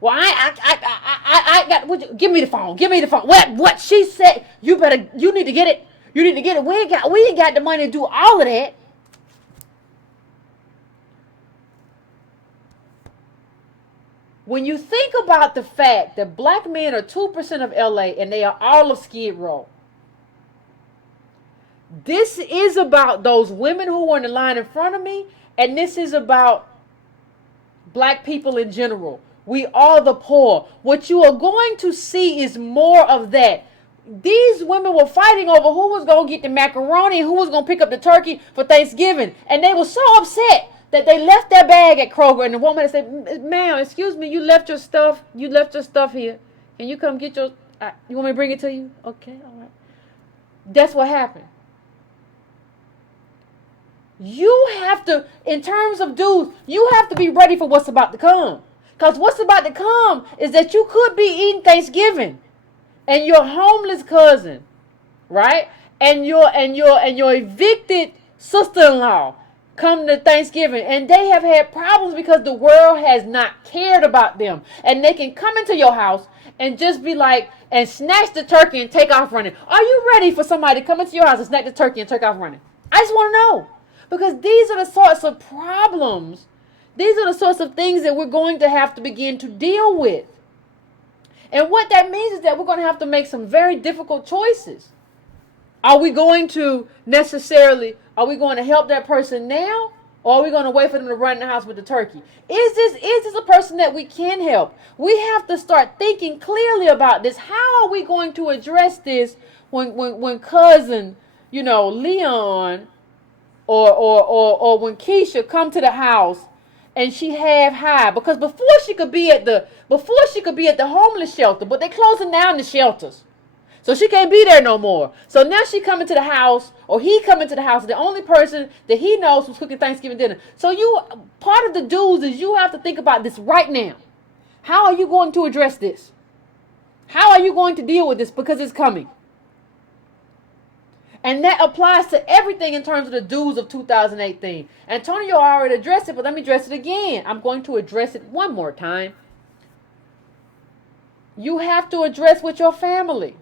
Well, I got, give me the phone. Give me the phone. What? She said, you need to get it. You need to get it. We ain't got the money to do all of that. When you think about the fact that black men are 2% of LA and they are all of Skid Row, this is about those women who were in the line in front of me, and this is about black people in general. We are the poor. What you are going to see is more of that. These women were fighting over who was going to get the macaroni and who was going to pick up the turkey for Thanksgiving. And they were so upset that they left their bag at Kroger. And the woman said, ma'am, excuse me, you left your stuff here. Can you come get your, you want me to bring it to you? Okay, all right. That's what happened. You have to, in terms of dues, you have to be ready for what's about to come. Because what's about to come is that you could be eating Thanksgiving and your homeless cousin, right? And your evicted sister-in-law come to Thanksgiving, and they have had problems because the world has not cared about them. And they can come into your house and just be like, and snatch the turkey and take off running. Are you ready for somebody to come into your house and snatch the turkey and take off running? I just want to know. Because these are the sorts of problems, these are the sorts of things that we're going to have to begin to deal with. And what that means is that we're going to have to make some very difficult choices. Are we going to help that person now? Or are we going to wait for them to run in the house with the turkey? Is this a person that we can help? We have to start thinking clearly about this. How are we going to address this when cousin, Leon or when Keisha come to the house and she half high? Because before she could be at the homeless shelter, but they're closing down the shelters. So she can't be there no more. So now she coming to the house, or he coming to the house, the only person that he knows who's cooking Thanksgiving dinner. So part of the dues is you have to think about this right now. How are you going to address this? How are you going to deal with this? Because it's coming. And that applies to everything in terms of the dues of 2018. Antonio already addressed it, but let me address it again. I'm going to address it one more time. You have to address with your family.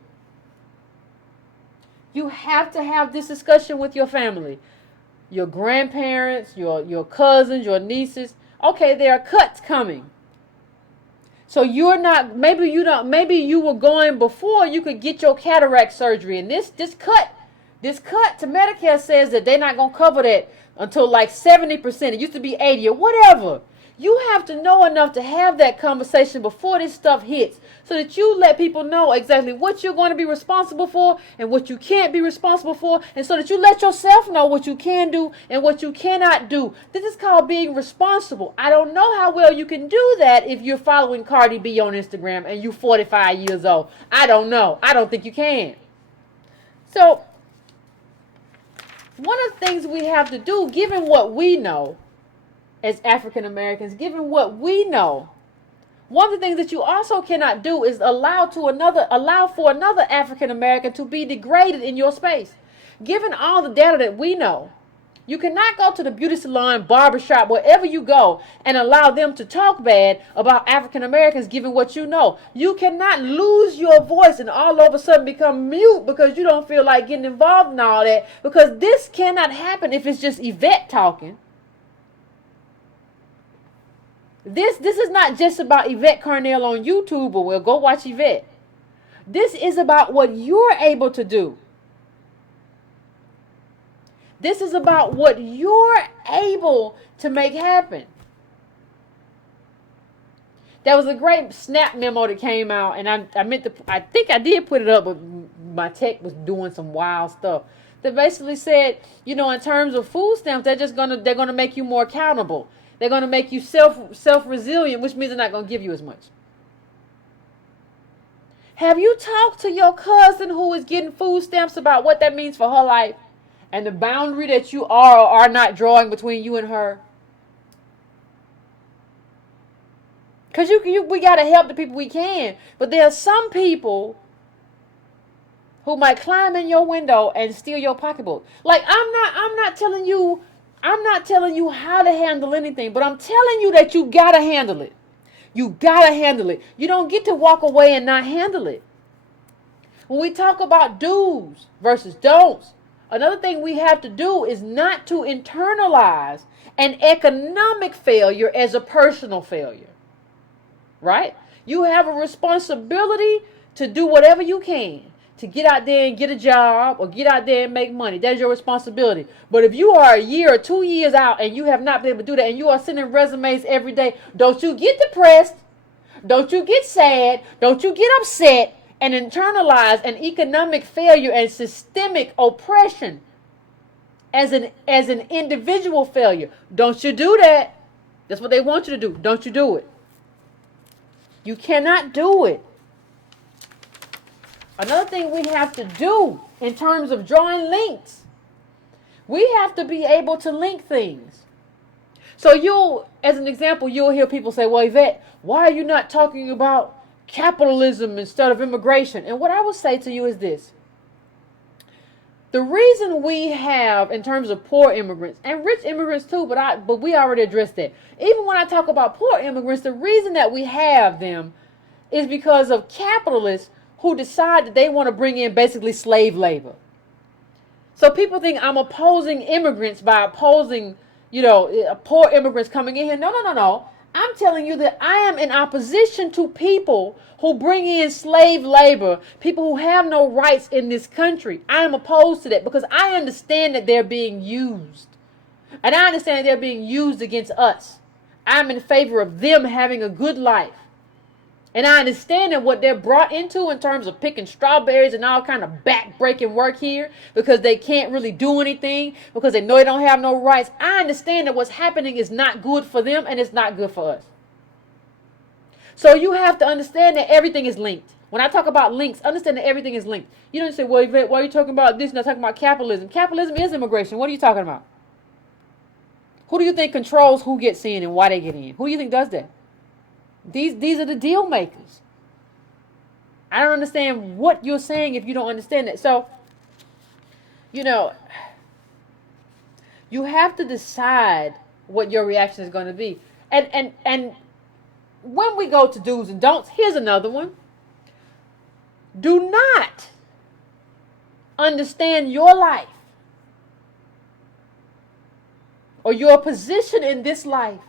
You have to have this discussion with your family. Your grandparents, your cousins, your nieces. Okay, there are cuts coming. So maybe you were going before you could get your cataract surgery. And this cut to Medicare says that they're not going to cover that until like 70%. It used to be 80 or whatever. You have to know enough to have that conversation before this stuff hits, so that you let people know exactly what you're going to be responsible for and what you can't be responsible for, and so that you let yourself know what you can do and what you cannot do. This is called being responsible. I don't know how well you can do that if you're following Cardi B on Instagram and you're 45 years old. I don't know. I don't think you can. So, one of the things we have to do, given what we know, as African Americans, given what we know, one of the things that you also cannot do is allow for another African American to be degraded in your space. Given all the data that we know, you cannot go to the beauty salon, barbershop, wherever you go, and allow them to talk bad about African Americans given what you know. You cannot lose your voice and all of a sudden become mute because you don't feel like getting involved in all that, because this cannot happen if it's just Yvette talking. This is not just about Yvette Carnell on YouTube, or we'll go watch Yvette. This is about what you're able to do. This is about what you're able to make happen. There was a great Snap memo that came out, and I think I did put it up, but my tech was doing some wild stuff. That basically said, in terms of food stamps, they're gonna make you more accountable. They're going to make you self-resilient, which means they're not going to give you as much. Have you talked to your cousin who is getting food stamps about what that means for her life and the boundary that you are or are not drawing between you and her? Because we got to help the people we can. But there are some people who might climb in your window and steal your pocketbook. Like, I'm not telling you how to handle anything, but I'm telling you that you gotta handle it. You gotta handle it. You don't get to walk away and not handle it. When we talk about do's versus don'ts, another thing we have to do is not to internalize an economic failure as a personal failure. Right? You have a responsibility to do whatever you can to get out there and get a job or get out there and make money. That's your responsibility. But if you are a year or 2 years out and you have not been able to do that, and you are sending resumes every day, don't you get depressed, don't you get sad, don't you get upset and internalize an economic failure and systemic oppression as an individual failure. Don't you do that. That's what they want you to do. Don't you do it. You cannot do it. Another thing we have to do in terms of drawing links, We have to be able to link things. So as an example, you'll hear people say, well, Yvette, why are you not talking about capitalism instead of immigration? And what I will say to you is this. The reason we have, in terms of poor immigrants, and rich immigrants too, but we already addressed that. Even when I talk about poor immigrants, the reason that we have them is because of capitalists who decide that they want to bring in basically slave labor. So people think I'm opposing immigrants by opposing, poor immigrants coming in here. No. I'm telling you that I am in opposition to people who bring in slave labor, people who have no rights in this country. I am opposed to that because I understand that they're being used. And I understand that they're being used against us. I'm in favor of them having a good life. And I understand that what they're brought into in terms of picking strawberries and all kind of back-breaking work here because they can't really do anything, because they know they don't have no rights. I understand that what's happening is not good for them and it's not good for us. So you have to understand that everything is linked. When I talk about links, understand that everything is linked. You don't say, well, Yvette, why are you talking about this and not talking about capitalism? Capitalism is immigration. What are you talking about? Who do you think controls who gets in and why they get in? Who do you think does that? These are the deal makers. I don't understand what you're saying if you don't understand it. So, you have to decide what your reaction is going to be. And when we go to do's and don'ts, here's another one. Do not understand your life or your position in this life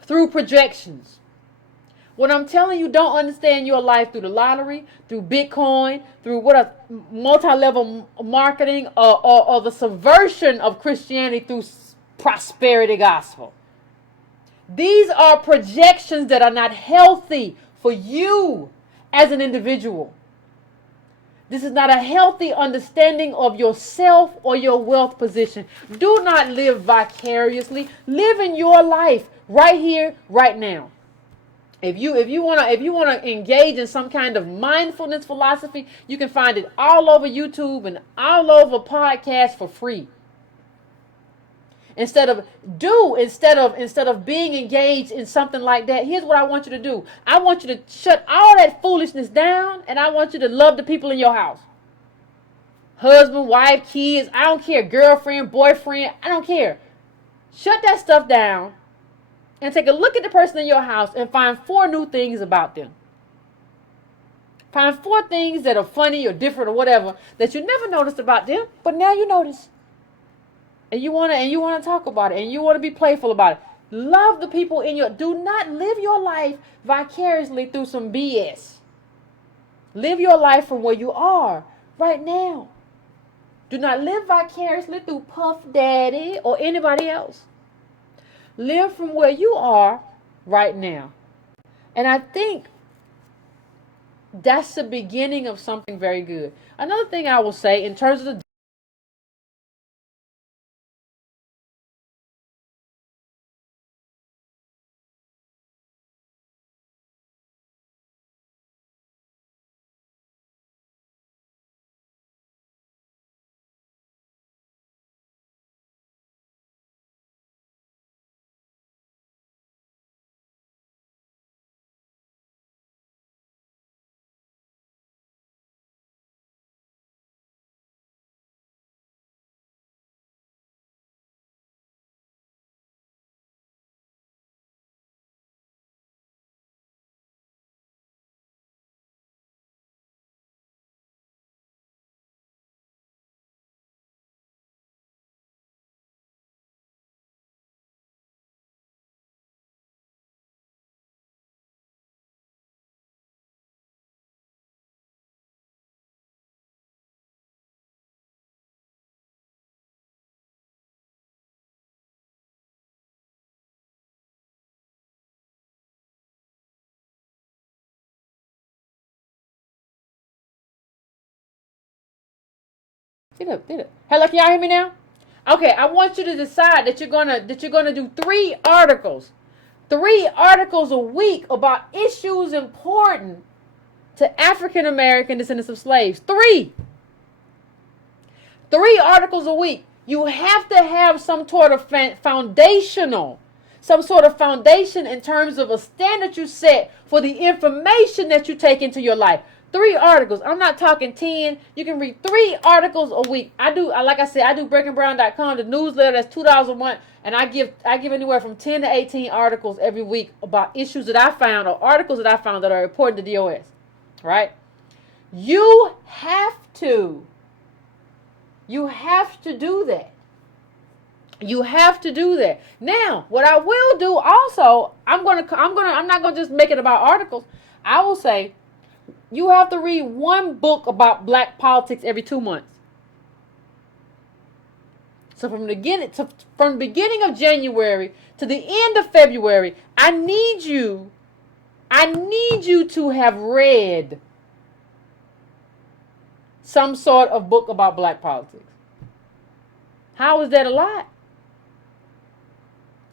through projections. When I'm telling you, don't understand your life through the lottery, through Bitcoin, through multi-level marketing, or the subversion of Christianity through prosperity gospel. These are projections that are not healthy for you as an individual. This is not a healthy understanding of yourself or your wealth position. Do not live vicariously. Live in your life right here, right now. If you wanna engage in some kind of mindfulness philosophy, you can find it all over YouTube and all over podcasts for free. Instead of being engaged in something like that, here's what I want you to do. I want you to shut all that foolishness down, and I want you to love the people in your house. Husband, wife, kids, I don't care. Girlfriend, boyfriend, I don't care. Shut that stuff down and take a look at the person in your house and find 4 new things about them. Find 4 things that are funny or different or whatever that you never noticed about them, but now you notice. And you wanna talk about it, and you want to be playful about it. Love the people in your. Do not live your life vicariously through some BS. Live your life from where you are right now. Do not live vicariously through Puff Daddy or anybody else. Live from where you are right now. And I think that's the beginning of something very good. Another thing I will say in terms of the Get up. Hello, can y'all hear me now? Okay, I want you to decide that you're gonna do 3 articles. 3 articles a week about issues important to African American descendants of slaves. 3. 3 articles a week. You have to have some sort of some sort of foundation in terms of a standard you set for the information that you take into your life. 3 articles. I'm not talking 10. You can read 3 articles a week. Like I said, I do breakingbrown.com, the newsletter. That's $2 a month, and I give anywhere from 10 to 18 articles every week about issues that I found or articles that I found that are important to DOS. Right? You have to do that. You have to do that. Now, what I will do also, I'm not gonna just make it about articles. I will say you have to read 1 book about black politics every 2 months. So from the beginning of January to the end of February, I need you to have read some sort of book about black politics. How is that a lot?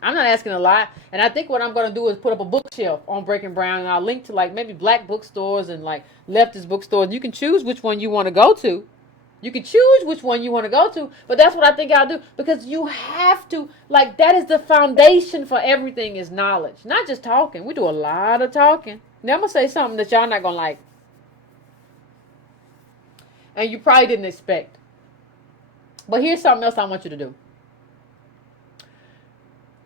I'm not asking a lot. And I think what I'm going to do is put up a bookshelf on Breaking Brown, and I'll link to like maybe black bookstores and like leftist bookstores. You can choose which one you want to go to. But that's what I think I'll do, because you have to, like, that is the foundation for everything is knowledge. Not just talking. We do a lot of talking. Now I'm going to say something that y'all not going to like. And you probably didn't expect. But here's something else I want you to do.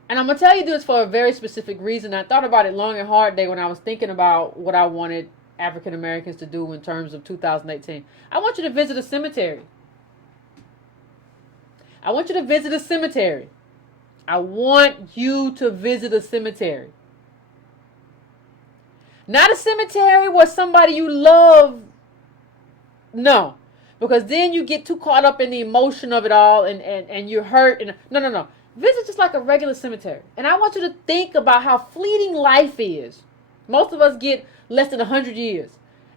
And I'm going to tell you this for a very specific reason. I thought about it long and hard day when I was thinking about what I wanted African Americans to do in terms of 2018. I want you to visit a cemetery. I want you to visit a cemetery. Not a cemetery where somebody you love. No. Because then you get too caught up in the emotion of it all and you're hurt. No. Visit just like a regular cemetery. And I want you to think about how fleeting life is. Most of us get less than 100 years.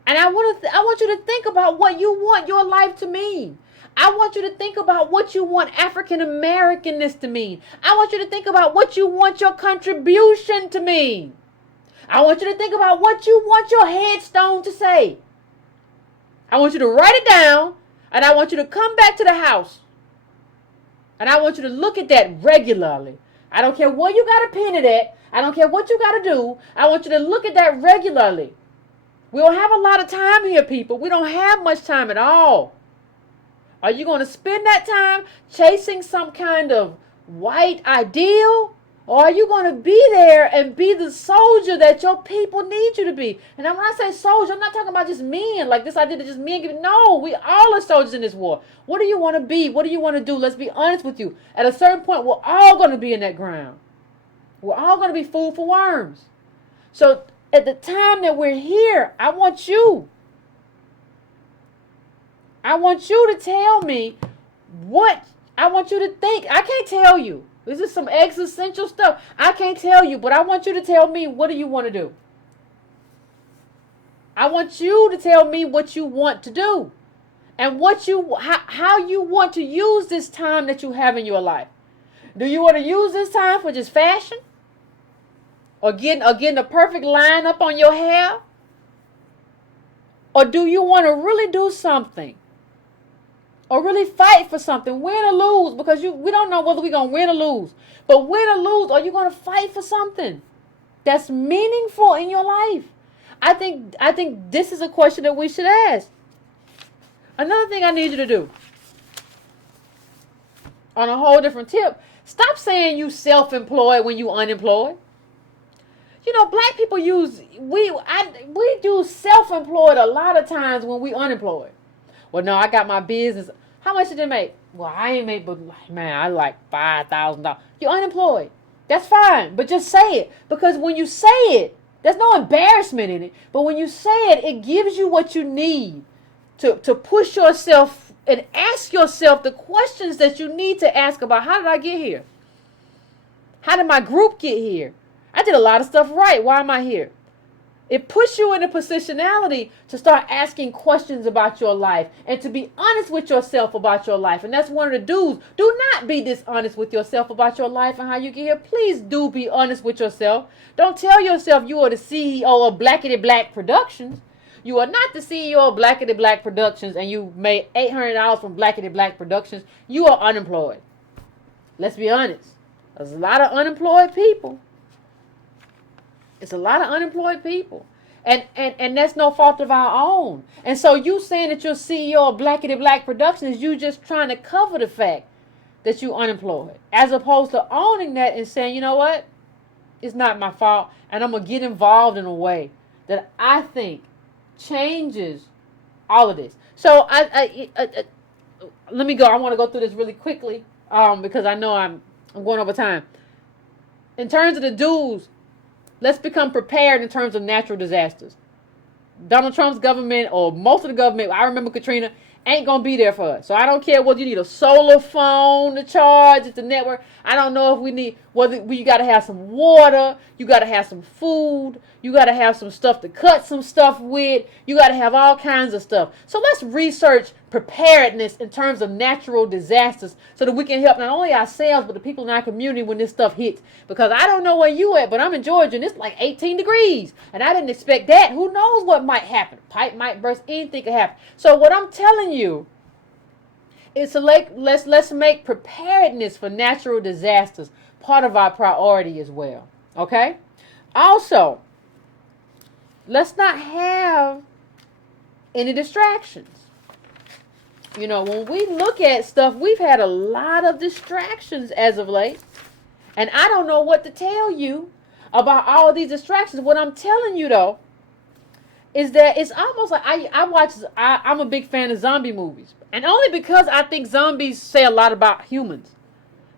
And I want you to think about what you want your life to mean. I want you to think about what you want African Americanness to mean. I want you to think about what you want your contribution to mean. I want you to think about what you want your headstone to say. I want you to write it down, and I want you to come back to the house. And I want you to look at that regularly. I don't care where you got to pin it at. I don't care what you got to do. I want you to look at that regularly. We don't have a lot of time here, people. We don't have much time at all. Are you going to spend that time chasing some kind of white ideal? Or are you going to be there and be the soldier that your people need you to be? And when I say soldier, I'm not talking about just men. Like this idea that just men. No, we all are soldiers in this war. What do you want to be? What do you want to do? Let's be honest with you. At a certain point, we're all going to be in that ground. We're all going to be food for worms. So at the time that we're here, I want you to tell me what I want you to think. I can't tell you. This is some existential stuff. I can't tell you, but I want you to tell me, what do you want to do? I want you to tell me what you want to do and how you want to use this time that you have in your life. Do you want to use this time for just fashion? Or getting the perfect line up on your hair? Or do you want to really do something? Or really fight for something, win or lose, because we don't know whether we're going to win or lose. But win or lose, are you going to fight for something that's meaningful in your life? I think this is a question that we should ask. Another thing I need you to do, on a whole different tip, stop saying you self-employed when you unemployed. You know, black people we use self-employed a lot of times when we unemployed. Well, no, I got my business. How much did it make? Well, I ain't make, but man, I like $5,000. You're unemployed. That's fine, but just say it. Because when you say it, there's no embarrassment in it. But when you say it, it gives you what you need to push yourself and ask yourself the questions that you need to ask about. How did I get here? How did my group get here? I did a lot of stuff right. Why am I here? It puts you in a positionality to start asking questions about your life and to be honest with yourself about your life. And that's one of the do's. Do not be dishonest with yourself about your life and how you get here. Please do be honest with yourself. Don't tell yourself you are the CEO of Blackity Black Productions. You are not the CEO of Blackity Black Productions and you made $800 from Blackity Black Productions. You are unemployed. Let's be honest. There's a lot of unemployed people. It's a lot of unemployed people. And that's no fault of our own. And so you saying that you're CEO of Blackity Black Productions, you just trying to cover the fact that you're unemployed. As opposed to owning that and saying, you know what? It's not my fault. And I'm going to get involved in a way that I think changes all of this. So let me go. I want to go through this really quickly because I know I'm going over time. In terms of the dues, let's become prepared in terms of natural disasters. Donald Trump's government, or most of the government, I remember Katrina, ain't going to be there for us. So I don't care whether you need a solar phone to charge at the network. I don't know if we need, whether you got to have some water, you got to have some food, you got to have some stuff to cut some stuff with, you got to have all kinds of stuff. So let's research preparedness in terms of natural disasters so that we can help not only ourselves but the people in our community when this stuff hits. Because I don't know where you at, but I'm in Georgia and it's like 18 degrees and I didn't expect that. Who knows what might happen? Pipe might burst, anything could happen. So what I'm telling you is to let's make preparedness for natural disasters part of our priority as well. Okay? Also, let's not have any distractions. You know, when we look at stuff, we've had a lot of distractions as of late. And I don't know what to tell you about all of these distractions. What I'm telling you, though, is that it's almost like I'm a big fan of zombie movies. And only because I think zombies say a lot about humans.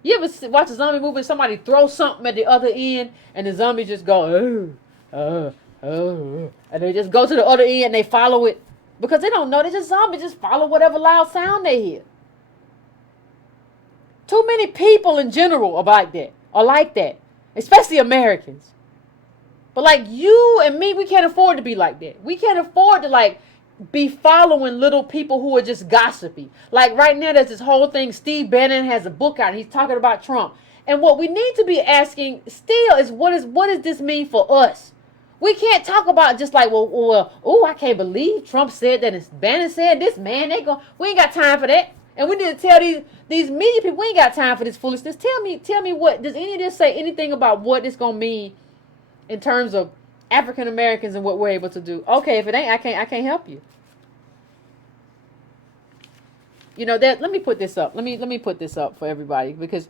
You ever watch a zombie movie and somebody throw something at the other end and the zombies just go, and they just go to the other end and they follow it? Because they don't know. They just zombies. Just follow whatever loud sound they hear. Too many people in general are like that. Especially Americans. But like you and me, we can't afford to be like that. We can't afford to be following little people who are just gossipy. Like right now there's this whole thing. Steve Bannon has a book out. He's talking about Trump. And what we need to be asking still is what does this mean for us? We can't talk about just like, I can't believe Trump said that and Bannon said this, man. We ain't got time for that. And we need to tell these media people, we ain't got time for this foolishness. Tell me what, does any of this say anything about what it's going to mean in terms of African Americans and what we're able to do? Okay, if it ain't, I can't help you. You know, let me put this up. Let me put this up for everybody because,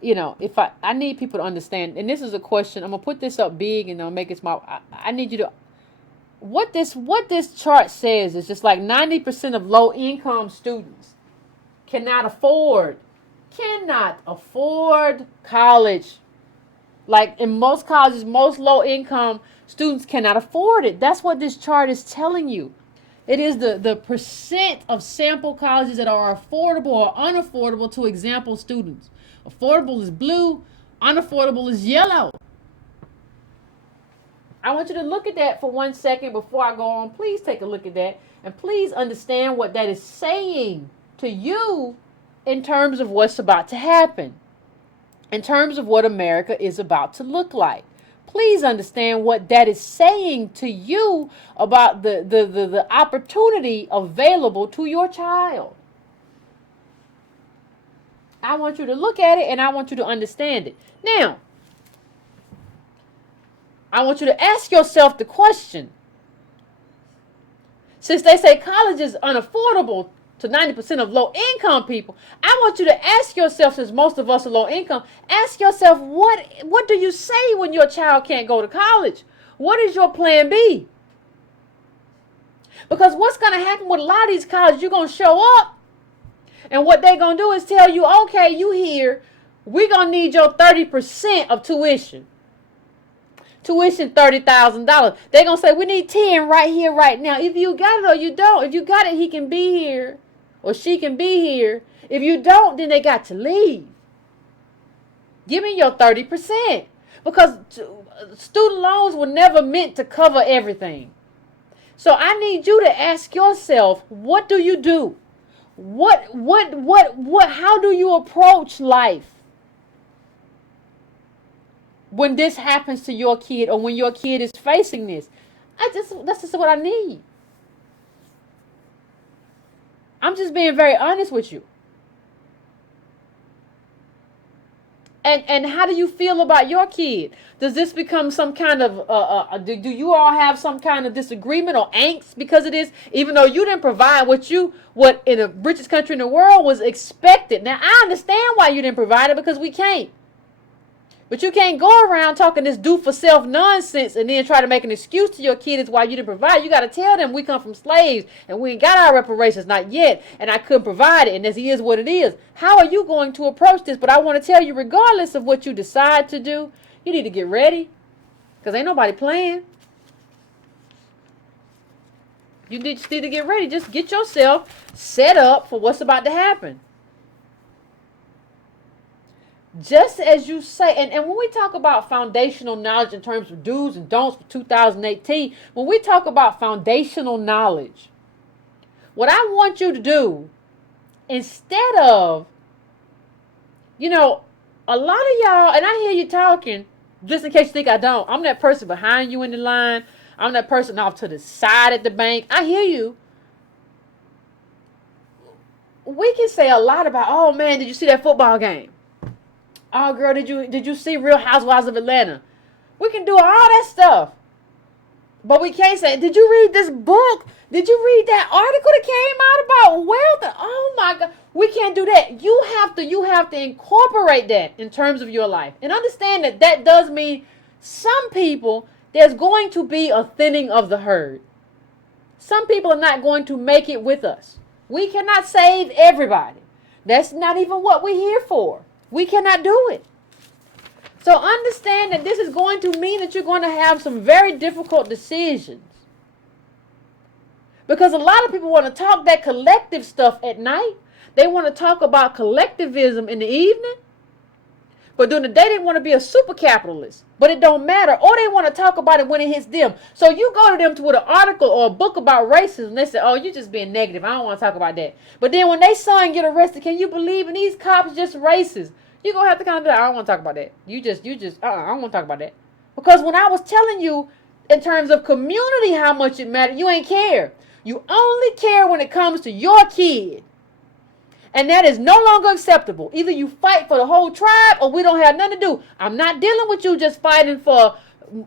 you know, if I need people to understand, and this is a question, I'm going to put this up big and I'll make it small. I need you to, what this chart says is just like 90% of low income students cannot afford college. Like in most colleges, most low income students cannot afford it. That's what this chart is telling you. It is the percent of sample colleges that are affordable or unaffordable to example students. Affordable is blue, unaffordable is yellow. I want you to look at that for 1 second before I go on. Please take a look at that and please understand what that is saying to you in terms of what's about to happen, in terms of what America is about to look like. Please understand what that is saying to you about the opportunity available to your child. I want you to look at it and I want you to understand it. Now, I want you to ask yourself the question. Since they say college is unaffordable to 90% of low-income people, I want you to ask yourself, since most of us are low-income, ask yourself, what do you say when your child can't go to college? What is your plan B? Because what's going to happen with a lot of these colleges, you're going to show up, and what they're going to do is tell you, okay, you here, we're going to need your 30% of tuition. Tuition $30,000. They're going to say, we need 10 right here, right now. If you got it or you don't. If you got it, he can be here. Or she can be here. If you don't, then they got to leave. Give me your 30%. Because student loans were never meant to cover everything. So I need you to ask yourself, what do you do? How do you approach life when this happens to your kid or when your kid is facing this? That's just what I need. I'm just being very honest with you. And how do you feel about your kid? Does this become some kind of, do you all have some kind of disagreement or angst because of this? Even though you didn't provide what in the richest country in the world was expected. Now, I understand why you didn't provide it, because we can't. But you can't go around talking this do-for-self nonsense and then try to make an excuse to your kids why you didn't provide. You got to tell them we come from slaves and we ain't got our reparations, not yet, and I couldn't provide it, and this is what it is. How are you going to approach this? But I want to tell you, regardless of what you decide to do, you need to get ready, because ain't nobody playing. You just need to get ready. Just get yourself set up for what's about to happen. Just as you say, and when we talk about foundational knowledge in terms of do's and don'ts for 2018, when we talk about foundational knowledge, what I want you to do, instead of, a lot of y'all, and I hear you talking, just in case you think I don't, I'm that person behind you in the line. I'm that person off to the side at the bank. I hear you. We can say a lot about, oh man, did you see that football game? Oh, girl, did you see Real Housewives of Atlanta? We can do all that stuff. But we can't say, did you read this book? Did you read that article that came out about wealth? Oh, my God. We can't do that. You have to incorporate that in terms of your life. And understand that does mean some people, there's going to be a thinning of the herd. Some people are not going to make it with us. We cannot save everybody. That's not even what we're here for. We cannot do it. So understand that this is going to mean that you're going to have some very difficult decisions. Because a lot of people want to talk that collective stuff at night. They want to talk about collectivism in the evening. But during the day, they want to be a super capitalist. But it don't matter. Or they want to talk about it when it hits them. So you go to them with an article or a book about racism, and they say, oh, you're just being negative. I don't want to talk about that. But then when they son get arrested, can you believe in these cops just racist? You're going to have to kind of be like, I don't want to talk about that. I don't want to talk about that. Because when I was telling you in terms of community how much it mattered, you ain't care. You only care when it comes to your kid. And that is no longer acceptable. Either you fight for the whole tribe or we don't have nothing to do. I'm not dealing with you just fighting for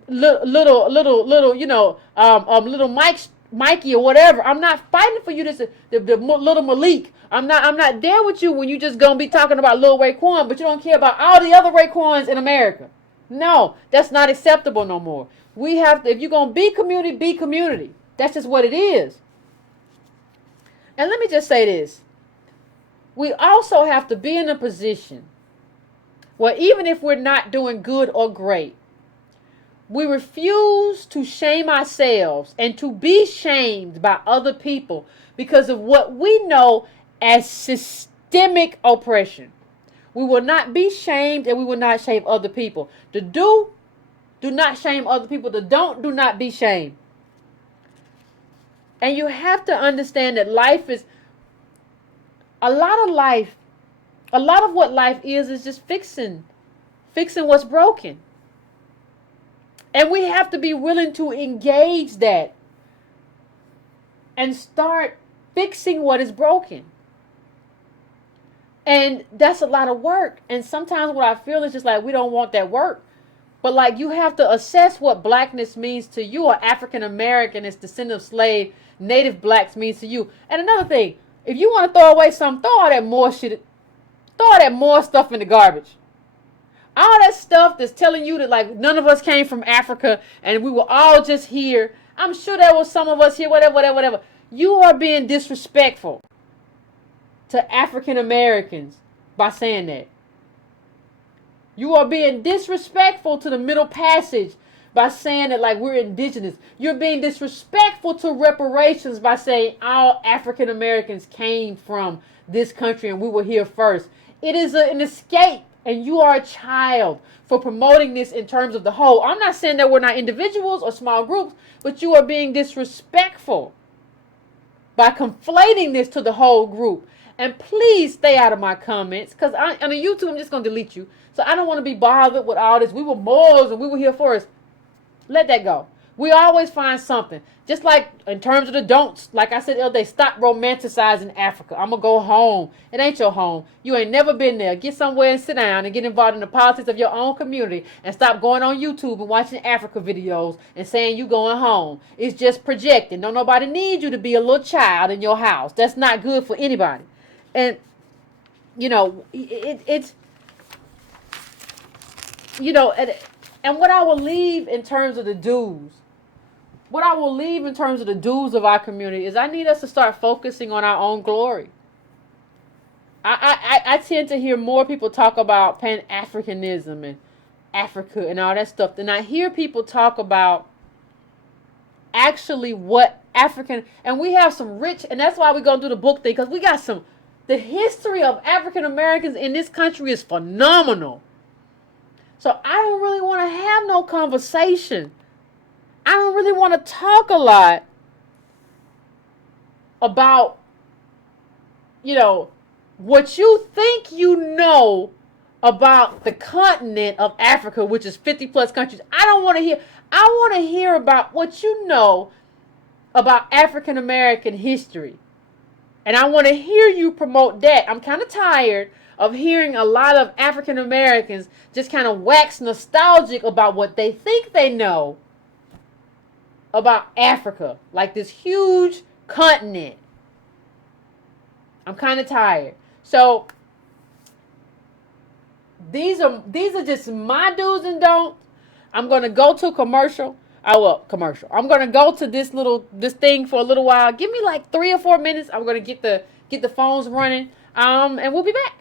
little Mikey or whatever. I'm not fighting for you, the little Malik. I'm not there with you when you just gonna be talking about Lil Raekwon, but you don't care about all the other Raekwons in America. No, that's not acceptable no more. We have to, if you're gonna be community, be community. That's just what it is. And let me just say this. We also have to be in a position where even if we're not doing good or great, we refuse to shame ourselves and to be shamed by other people because of what we know as systemic oppression. We will not be shamed and we will not shame other people. The do not shame other people. The do not be shamed. And you have to understand that life is, a lot of what life is just fixing what's broken. And we have to be willing to engage that and start fixing what is broken. And that's a lot of work. And sometimes what I feel is just like we don't want that work. But like you have to assess what blackness means to you, or African American as descendant of slave, native blacks means to you. And another thing, if you want to throw away something, throw all that more shit, throw all that more stuff in the garbage. All that stuff that's telling you that like none of us came from Africa and we were all just here. I'm sure there was some of us here, whatever. You are being disrespectful to African Americans by saying that. You are being disrespectful to the Middle Passage by saying that like we're indigenous. You're being disrespectful to reparations by saying all African Americans came from this country and we were here first. It is an escape, and you are a child for promoting this in terms of the whole. I'm not saying that we're not individuals or small groups, but you are being disrespectful by conflating this to the whole group. And please stay out of my comments, because on YouTube I'm just going to delete you. So I don't want to be bothered with all this. We were Moors and we were here first. Let that go. We always find something. Just like in terms of the don'ts, like I said the other day, stop romanticizing Africa. I'm going to go home. It ain't your home. You ain't never been there. Get somewhere and sit down and get involved in the politics of your own community and stop going on YouTube and watching Africa videos and saying you going home. It's just projecting. Don't nobody need you to be a little child in your house. That's not good for anybody. And, you know, it's, you know, and what I will leave in terms of the do's, what I will leave in terms of the do's of our community is I need us to start focusing on our own glory. I tend to hear more people talk about Pan-Africanism and Africa and all that stuff than I hear people talk about actually what African, and we have some rich, and that's why we're going to do the book thing, because we got some, the history of African Americans in this country is phenomenal. So I don't really want to have no conversation. I don't really want to talk a lot about, you know, what you think you know about the continent of Africa, which is 50 plus countries. I don't want to hear. I want to hear about what you know about African American history. And I want to hear you promote that. I'm kind of tired of hearing a lot of African Americans just kind of wax nostalgic about what they think they know about Africa, like this huge continent. I'm kind of tired. So these are just my do's and don'ts. I'm gonna go to a commercial. I'm gonna go to this thing for a little while. Give me like 3 or 4 minutes. I'm gonna get the phones running. And we'll be back.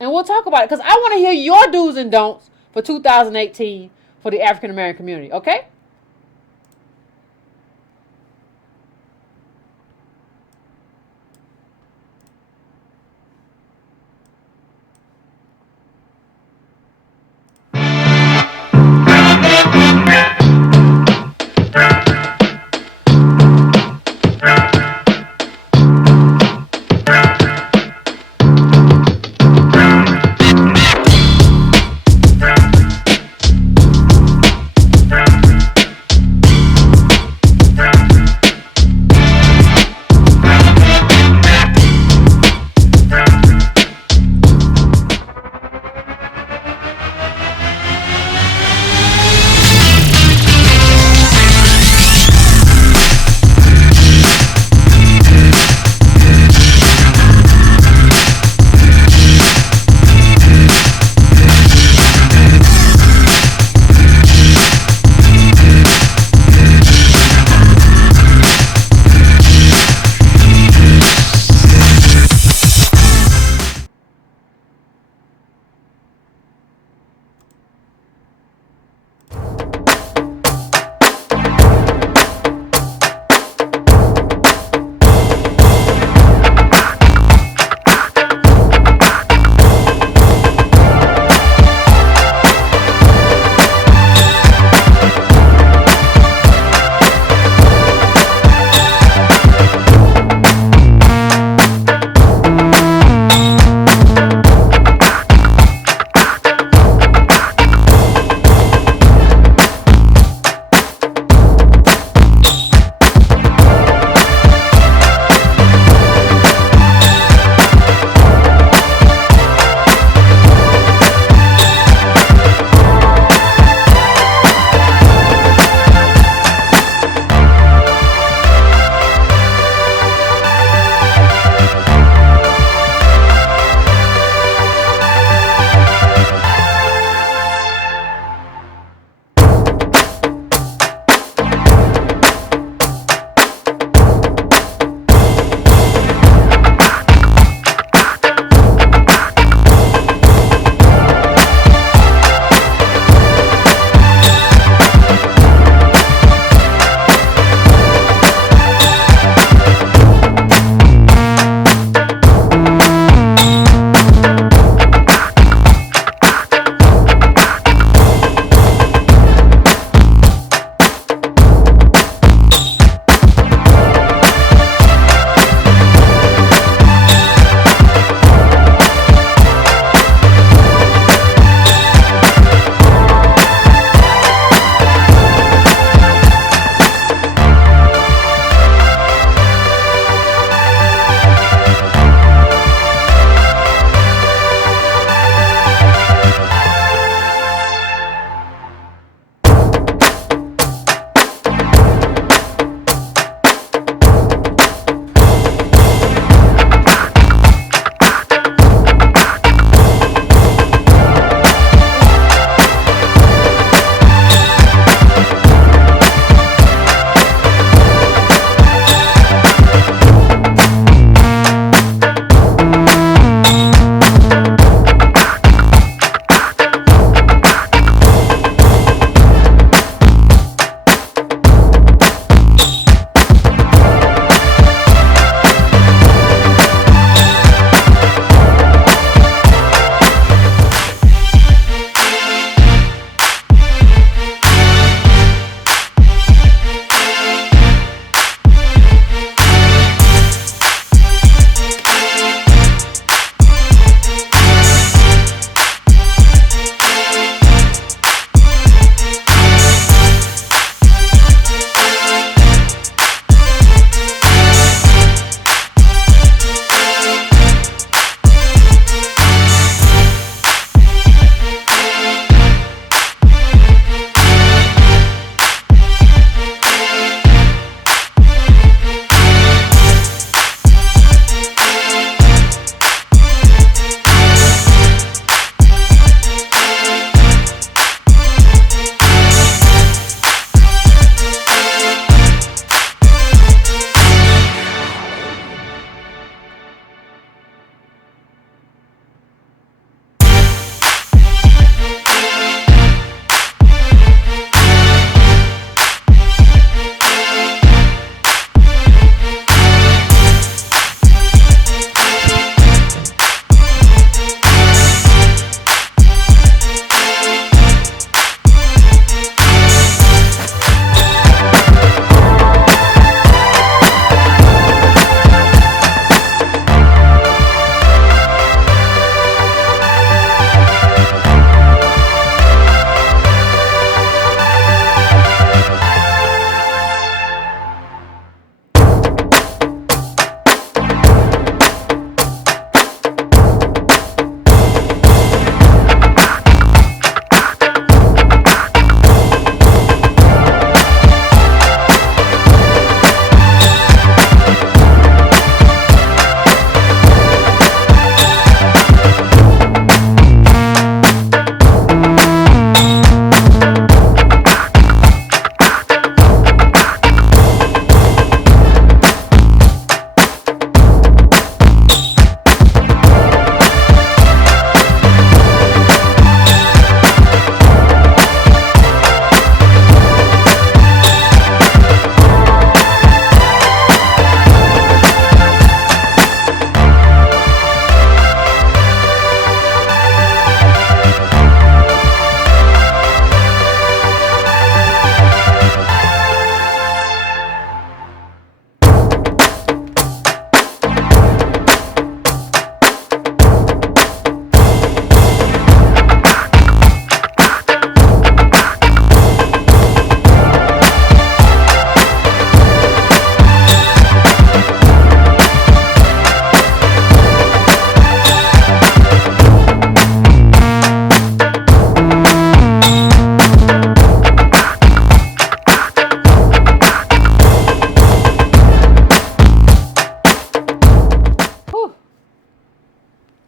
And we'll talk about it. Because I want to hear your do's and don'ts for 2018 for the African American community. Okay?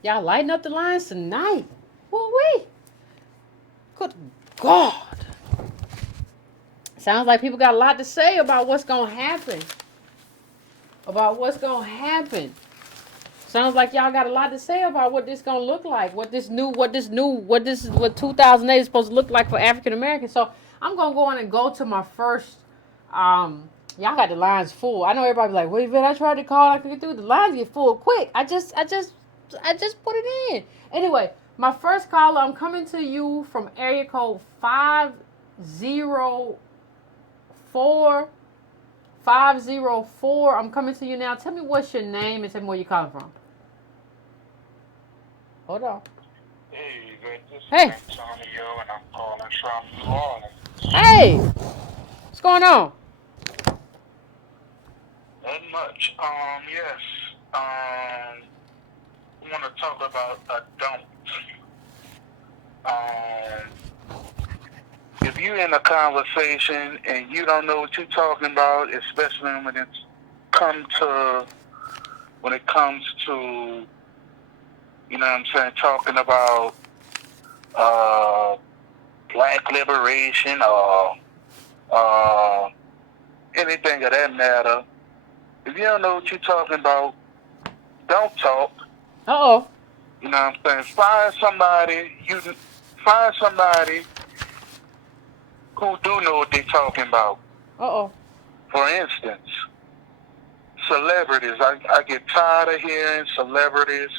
Y'all lighten up the lines tonight. Woo-wee. Good God. Sounds like people got a lot to say about what's going to happen. Sounds like y'all got a lot to say about what this going to look like. What 2008 is supposed to look like for African Americans. So I'm going to go on and go to my first, y'all got the lines full. I know everybody be like, wait, Yvette, I tried to call. I couldn't do it. The lines get full quick. I just put it in. Anyway, my first caller, I'm coming to you from area code 504. I'm coming to you now. Tell me what's your name and tell me where you're calling from. Hold on. Hey, Yvette, this is Hey. Antonio, and I'm calling from New Orleans. Hey. What's going on? Not much. Yes. I want to talk about a don't. If you're in a conversation and you don't know what you're talking about, especially when it comes to, you know what I'm saying, talking about black liberation or anything of that matter, if you don't know what you're talking about, don't talk. Uh-oh. You know what I'm saying? Find somebody who do know what they're talking about. Uh-oh. For instance, celebrities. I get tired of hearing celebrities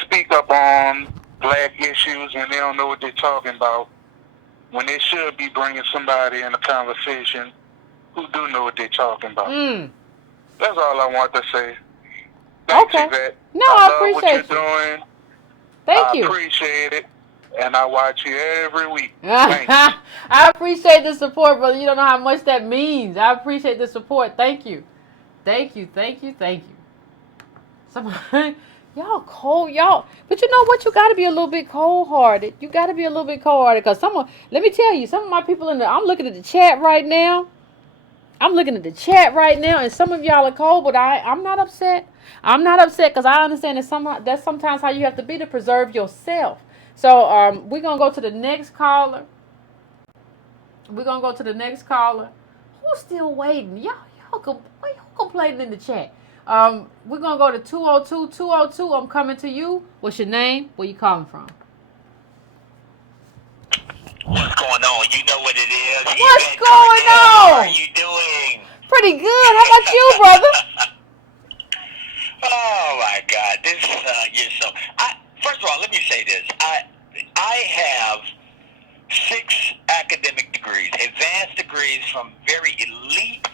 speak up on black issues when they don't know what they're talking about, when they should be bringing somebody in a conversation who do know what they're talking about. That's all I want to say. Thanks, Okay. Yvette. No, I I love appreciate what you're you. doing. Thank you. I appreciate it, and I watch you every week. Thanks. I appreciate the support, brother. You don't know how much that means. I appreciate the support. Thank you. Somebody, y'all cold, y'all. But you know what? You got to be a little bit cold-hearted. Because let me tell you, some of my people I'm looking at the chat right now. And some of y'all are cold, but I'm not upset. Because I understand that's sometimes how you have to be to preserve yourself. So we're going to go to the next caller. Who's still waiting? Y'all complaining in the chat. We're going to go to 202. 202, I'm coming to you. What's your name? Where you calling from? What's going on? You know what it is. What's Yvette going Carnell, on? How are you doing? Pretty good. How about you, brother? Oh my God, this you're so. First of all, let me say this. I have 6 academic degrees, advanced degrees from very elite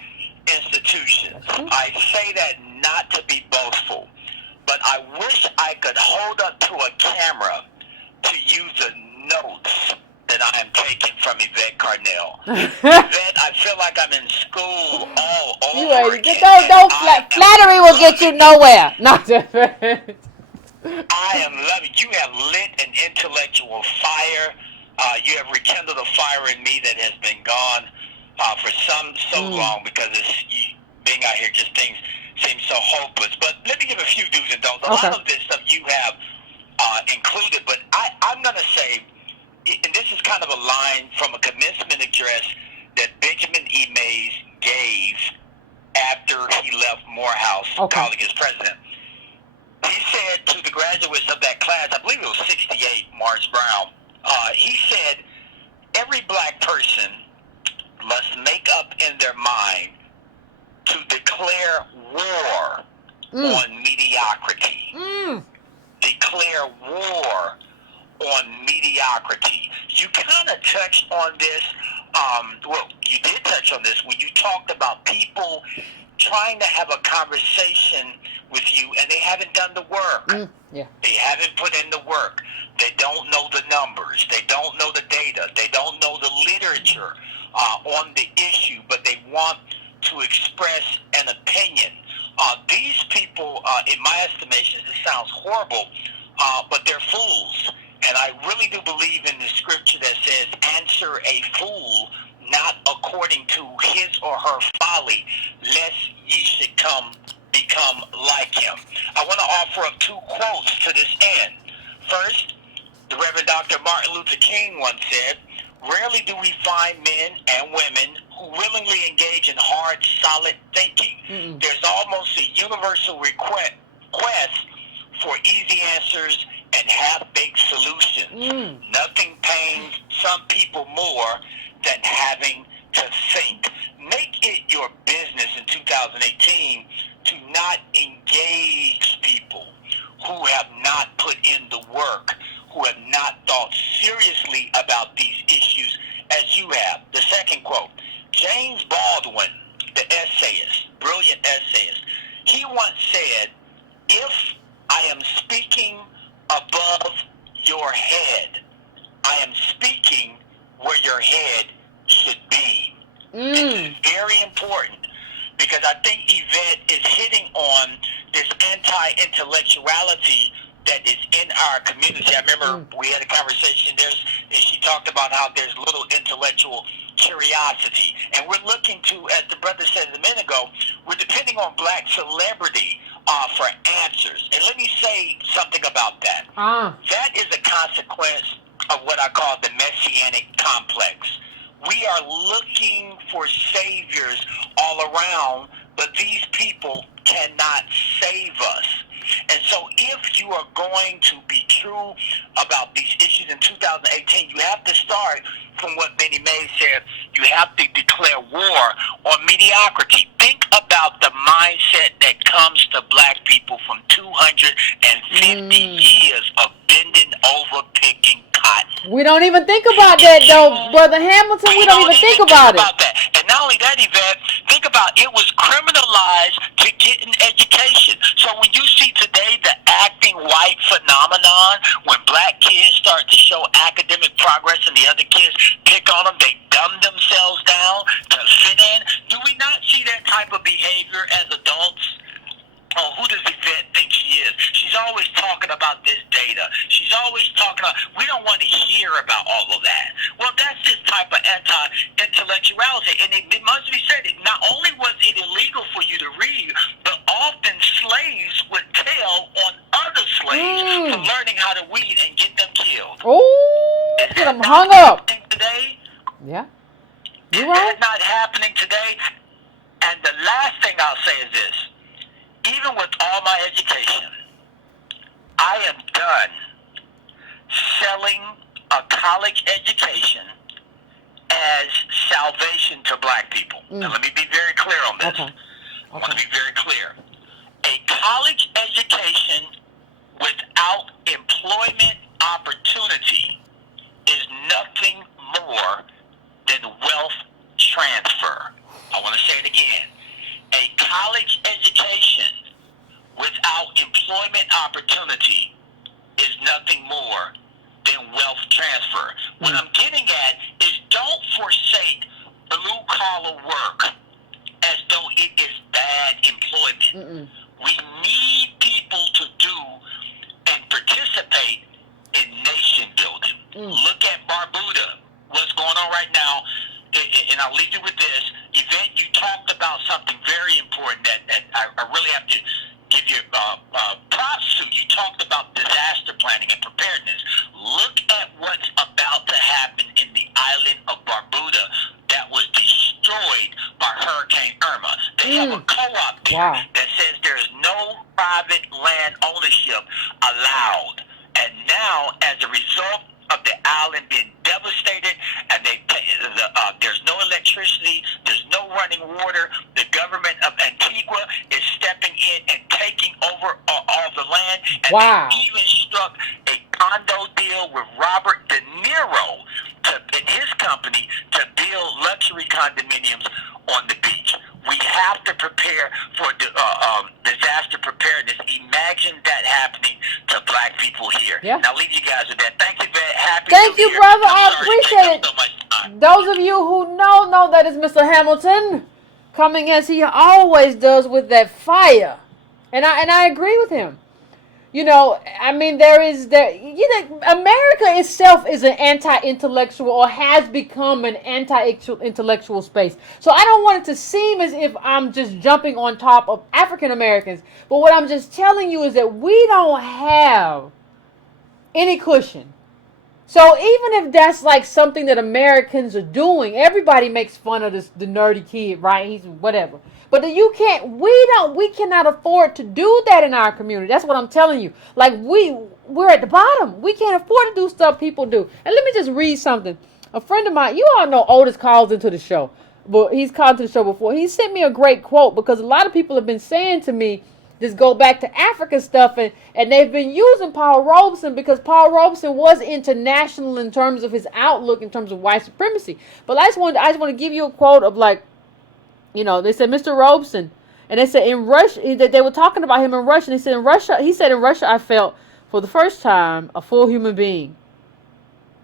institutions. I say that not to be boastful, but I wish I could hold up to a camera to use the notes that I am taking from Yvette Carnell. Yvette, I feel like I'm in school all over again. Flattery will get you nowhere. No. I am loving. You have lit an intellectual fire. You have rekindled a fire in me that has been gone for so long because being out here just things seem so hopeless. But let me give a few do's and don'ts. A lot of this stuff you have included, but I'm going to say, and this is kind of a line from a commencement address that Benjamin E. Mays gave after he left Morehouse calling his president. He said to the graduates of that class, I believe it was 68, Morris Brown, he said, every black person must make up in their mind to declare war on mediocrity. Declare war on mediocrity. You kind of touched on this. Well, you did touch on this when you talked about people trying to have a conversation with you and they haven't done the work. They haven't put in the work. They don't know the numbers. They don't know the data. They don't know the literature on the issue, but they want to express an opinion. These people, in my estimation, this sounds horrible, but they're fools. And I really do believe in the scripture that says, answer a fool not according to his or her folly, lest ye should become like him. I want to offer up two quotes to this end. First, the Reverend Dr. Martin Luther King once said, "Rarely do we find men and women who willingly engage in hard, solid thinking. There's almost a universal request for easy answers and half-baked solutions. Nothing pains some people more than having to think." Make it your business in 2018 to not engage people who have not put in the work, who have not thought seriously about these issues as you have. The second quote, James Baldwin, the essayist, brilliant essayist, he once said, "If I am speaking above your head, I am speaking where your head should be." This is very important, because I think Yvette is hitting on this anti-intellectuality that is in our community. I remember we had a conversation there, and she talked about how there's little intellectual curiosity. And we're looking to, as the brother said a minute ago, we're depending on black celebrity for answers. And let me say something about that. That is a consequence of what I call the messianic complex. We are looking for saviors all around, but these people cannot save us. And so if you are going to be true about these issues in 2018, you have to start from what Benny May said. You have to declare war on mediocrity. Think about the mindset that comes to black people from 250 years of bending over picking cotton. We don't even think about that, though, Brother Hamilton. We don't even think about it. That. And not only that, Yvette, think about it was criminalized to get an education. So when you see today the acting white phenomenon, when black kids start to show academic progress and the other kids pick on them, they dumb themselves down to fit in. Do we not see that type of behavior as adults? Oh, who does Yvette think she is? She's always talking about this data. She's always talking about, we don't want to hear about all of that. Well, that's this type of anti-intellectuality. And it must be said, not only was it illegal for you to read, but often slaves would tell on other slaves for learning how to read and get them killed. Oh, get them hung up. Today? Yeah. You're right. That's not happening today. And the last thing I'll say is this. Even with all my education, I am done selling a college education as salvation to black people. Now, let me be very clear on this. I want to be very clear. A college education without employment opportunity is nothing more than wealth transfer. I want to say it again. A college education without employment opportunity is nothing more than wealth transfer. What I'm getting at is don't forsake blue-collar work as though it is bad employment. We need people to do and participate in nation building. Look at Barbuda, what's going on right now. And I'll leave you with this. Yvette, you talked about something very important that I really have to give you props to. You talked about disaster planning and preparedness. Look at what's about to happen in the island of Barbuda that was destroyed by Hurricane Irma. They have a co-op there that says there is no private land ownership allowed. And now, as a result of the island being devastated, and there's no electricity, there's no running water, the government of Antigua is stepping in and taking over all the land, and they even struck a condo deal with Robert De Niro and his company to build luxury condominiums on the beach. We have to prepare for disaster preparedness. Imagine that happening to black people here. Yeah. Now, leave you guys with that. Thank you, Yvette. Thank you, brother. I appreciate it. So those of you who know that is Mr. Hamilton coming as he always does with that fire. And I agree with him. You know, I mean, America itself is an anti-intellectual or has become an anti-intellectual space. So I don't want it to seem as if I'm just jumping on top of African Americans. But what I'm just telling you is that we don't have any cushion. So even if that's like something that Americans are doing, everybody makes fun of the nerdy kid, right? He's whatever. But we cannot afford to do that in our community. That's what I'm telling you. Like we're at the bottom. We can't afford to do stuff people do. And let me just read something. A friend of mine, you all know Otis calls into the show. But he's called to the show before. He sent me a great quote because a lot of people have been saying to me, just go back to Africa stuff, and they've been using Paul Robeson because Paul Robeson was international in terms of his outlook in terms of white supremacy. But I just want to give you a quote of like, you know, they said Mr. Robeson, and they said in Russia that they were talking about him in Russia. And he said in Russia I felt for the first time a full human being.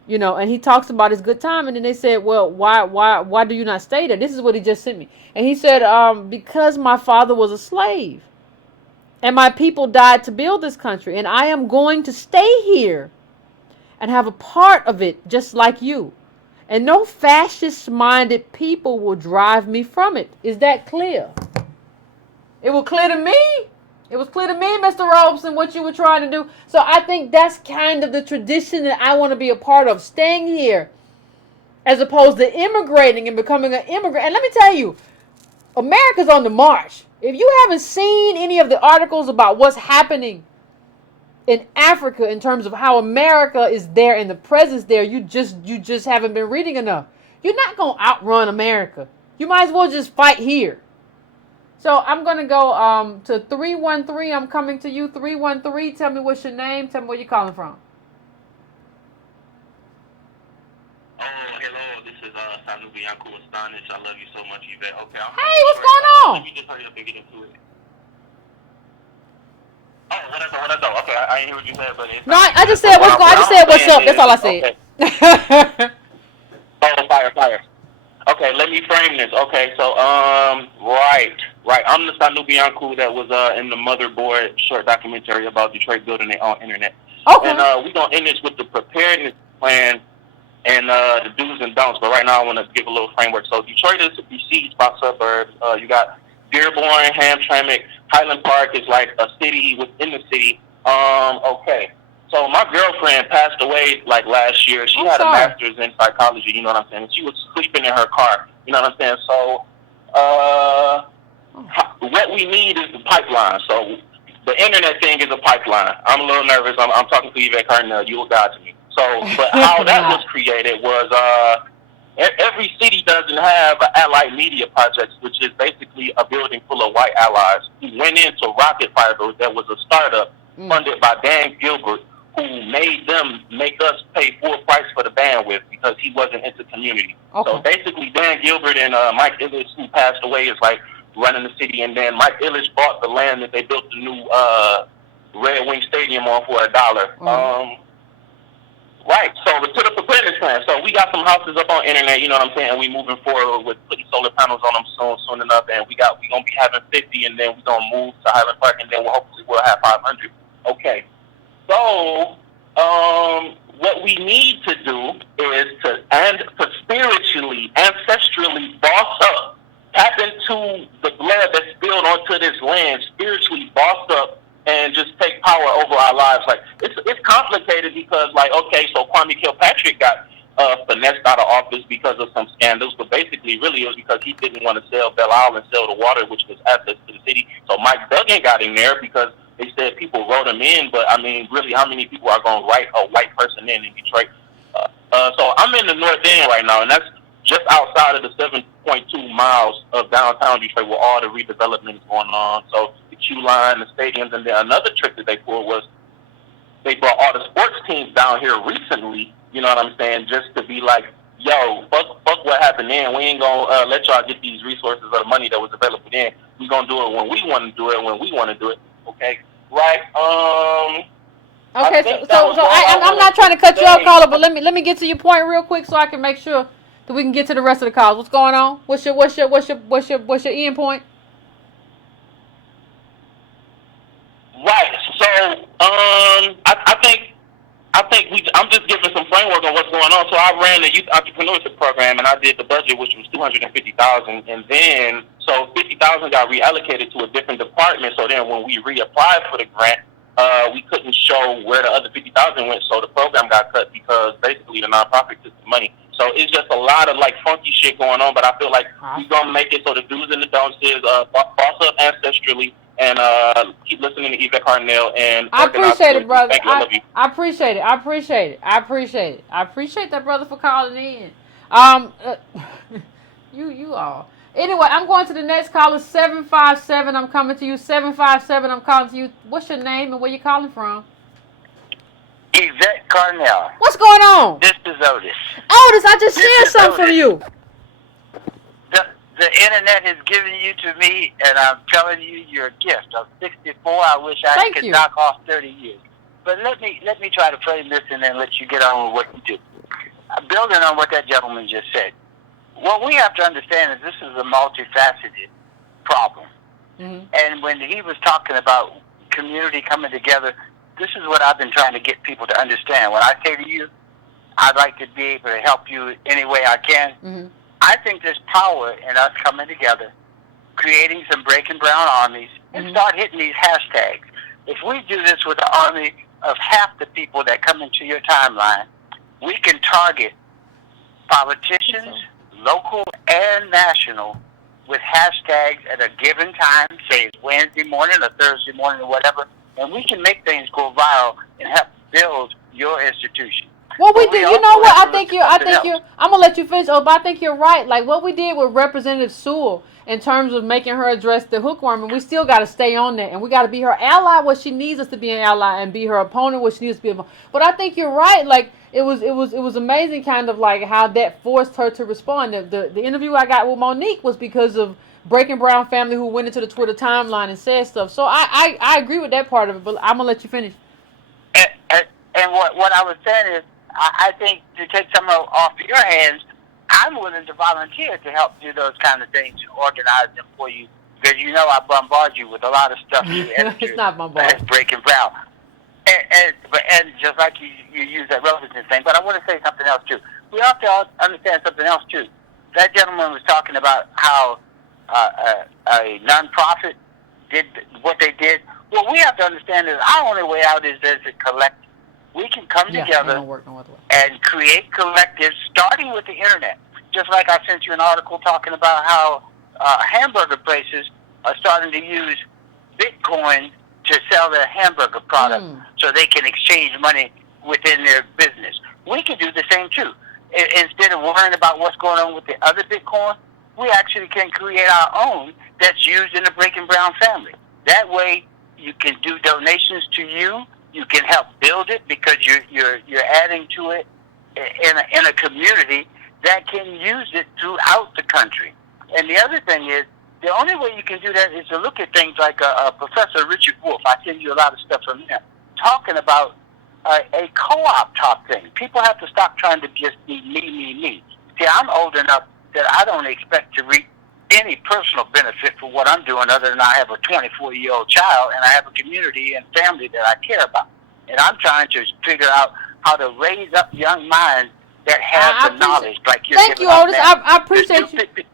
You know, and he talks about his good time, and then they said, well, why do you not stay there? This is what he just sent me, and he said because my father was a slave. And my people died to build this country. And I am going to stay here and have a part of it just like you. And no fascist-minded people will drive me from it. Is that clear? It was clear to me. It was clear to me, Mr. Robeson, what you were trying to do. So I think that's kind of the tradition that I want to be a part of. Staying here as opposed to immigrating and becoming an immigrant. And let me tell you, America's on the march. If you haven't seen any of the articles about what's happening in Africa in terms of how America is there and the presence there, you just haven't been reading enough. You're not going to outrun America. You might as well just fight here. So I'm going to go to 313. I'm coming to you. 313. Tell me what's your name. Tell me where you're calling from. Oh, hello. This is Sanubi. I'm cool astonished. I love you so much, Yvette. Okay. Hey, what's going on? Let me just hurry up and get into it. Oh, what I thought. Okay, I didn't hear what you said, but no, I just said what's going. I just said what's up. That's all I said. Okay. Oh, fire. Okay, let me frame this. Okay, so right. I'm the Sanubianku that was in the Motherboard short documentary about Detroit building their own internet. Okay. And we're gonna end this with the preparedness plan and the do's and don'ts. But right now, I want to give a little framework. So Detroit is besieged by suburbs. You got Dearborn, Hamtramck, Highland Park is like a city within the city. Okay. So my girlfriend passed away like last year. She had a master's in psychology, you know what I'm saying? She was sleeping in her car, you know what I'm saying? So what we need is the pipeline. So the internet thing is a pipeline. I'm a little nervous. I'm talking to Yvette Carnell. You a god to me. So, but how that was created was every city doesn't have an allied media project, which is basically a building full of white allies who went into Rocket Fiber. That was a startup funded by Dan Gilbert, who made them make us pay full price for the bandwidth because he wasn't into community. Okay. So basically, Dan Gilbert and Mike Illich, who passed away, is like running the city, and then Mike Illich bought the land that they built the new Red Wing Stadium on for $1. Right, so to the preparedness plan. So we got some houses up on internet, you know what I'm saying, and we moving forward with putting solar panels on them soon enough, and we gonna be having 50, and then we're gonna move to Highland Park, and then hopefully we'll have 500. Okay. So what we need to do is to spiritually, ancestrally boss up, tap into the blood that's spilled onto this land, spiritually boss up, and just take power over our lives. Like it's complicated because, like, okay, so Kwame Kilpatrick got finessed out of office because of some scandals, but basically, really, it was because he didn't want to sell Belle Isle and sell the water, which was assets to the city. So Mike Duggan got in there because they said people wrote him in, but I mean, really, how many people are going to write a white person in Detroit? So I'm in the North End right now, and that's just outside of the 7.2 miles of downtown Detroit where all the redevelopment is going on. So the Q line, the stadiums, and then another trick that they pulled was they brought all the sports teams down here recently, you know what I'm saying, just to be like, yo, fuck what happened then. We ain't going to let y'all get these resources or the money that was available then. We going to do it when we want to do it, when we want to do it, okay? Right, okay, so I'm not trying to cut you off, caller, but let me get to your point real quick so I can make sure that we can get to the rest of the calls. What's going on? What's your end point? Right. So so I ran the youth entrepreneurship program, and I did the budget, which was $250,000, and then so $50,000 got reallocated to a different department. So then, when we reapplied for the grant, we couldn't show where the other $50,000 went, so the program got cut because basically the nonprofit took the money. So it's just a lot of like funky shit going on, but I feel like we're gonna make it. So the do's and the don'ts is boss up ancestrally, and keep listening to Yvette Carnell. And I appreciate it, brother. Thank you. I love you. I appreciate it. I appreciate it. I appreciate it. I appreciate that, brother, for calling in. You all. Anyway, I'm going to the next caller, 757. I'm coming to you. 757. I'm calling to you. What's your name and where you calling from? Yvette Carnell. What's going on? This is Otis. Otis, I just shared something from you. The internet has given you to me, and I'm telling you, you're a gift. I'm 64. I wish I could knock off 30 years. But let me try to frame this and then let you get on with what you do. Building on what that gentleman just said, what we have to understand is this is a multifaceted problem. Mm-hmm. And when he was talking about community coming together, this is what I've been trying to get people to understand. When I say to you, I'd like to be able to help you any way I can, mm-hmm. I think there's power in us coming together, creating some breaking brown armies, and mm-hmm. start hitting these hashtags. If we do this with an army of half the people that come into your timeline, we can target politicians, local and national, with hashtags at a given time, say it's Wednesday morning or Thursday morning or whatever, and we can make things go viral and help build your institution. Well, we did. You know what? I think you. I'm gonna let you finish. Oh, but I think you're right. Like what we did with Representative Sewell in terms of making her address the hookworm, and we still got to stay on that, and we got to be her ally where she needs us to be an ally, and be her opponent where she needs to be. But I think you're right. Like it was amazing, kind of like how that forced her to respond. The interview I got with Monique was because of Breaking Brown family who went into the Twitter timeline and said stuff. So I agree with that part of it. But I'm gonna let you finish. And what I was saying is, I think to take some off your hands, I'm willing to volunteer to help do those kind of things and organize them for you. Because you know I bombard you with a lot of stuff. It's not bombarded. Breaking Brown. And just like you use that relevancy thing, but I want to say something else too. We have to understand something else too. That gentleman was talking about how a nonprofit did what they did. What we have to understand is our only way out is as a collective. We can come together and create collectives, starting with the internet. Just like I sent you an article talking about how hamburger places are starting to use Bitcoin to sell their hamburger product so they can exchange money within their business. We can do the same too. Instead of worrying about what's going on with the other Bitcoin, we actually can create our own that's used in the Breaking Brown family. That way you can do donations to you. You can help build it because you're adding to it in a community that can use it throughout the country. And the other thing is, the only way you can do that is to look at things like Professor Richard Wolff. I send you a lot of stuff from him talking about a co-op top thing. People have to stop trying to just be me. See, I'm old enough that I don't expect to reap any personal benefit for what I'm doing other than I have a 24-year-old child and I have a community and family that I care about. And I'm trying to figure out how to raise up young minds that have the knowledge like you're Thank you, Otis. I appreciate you.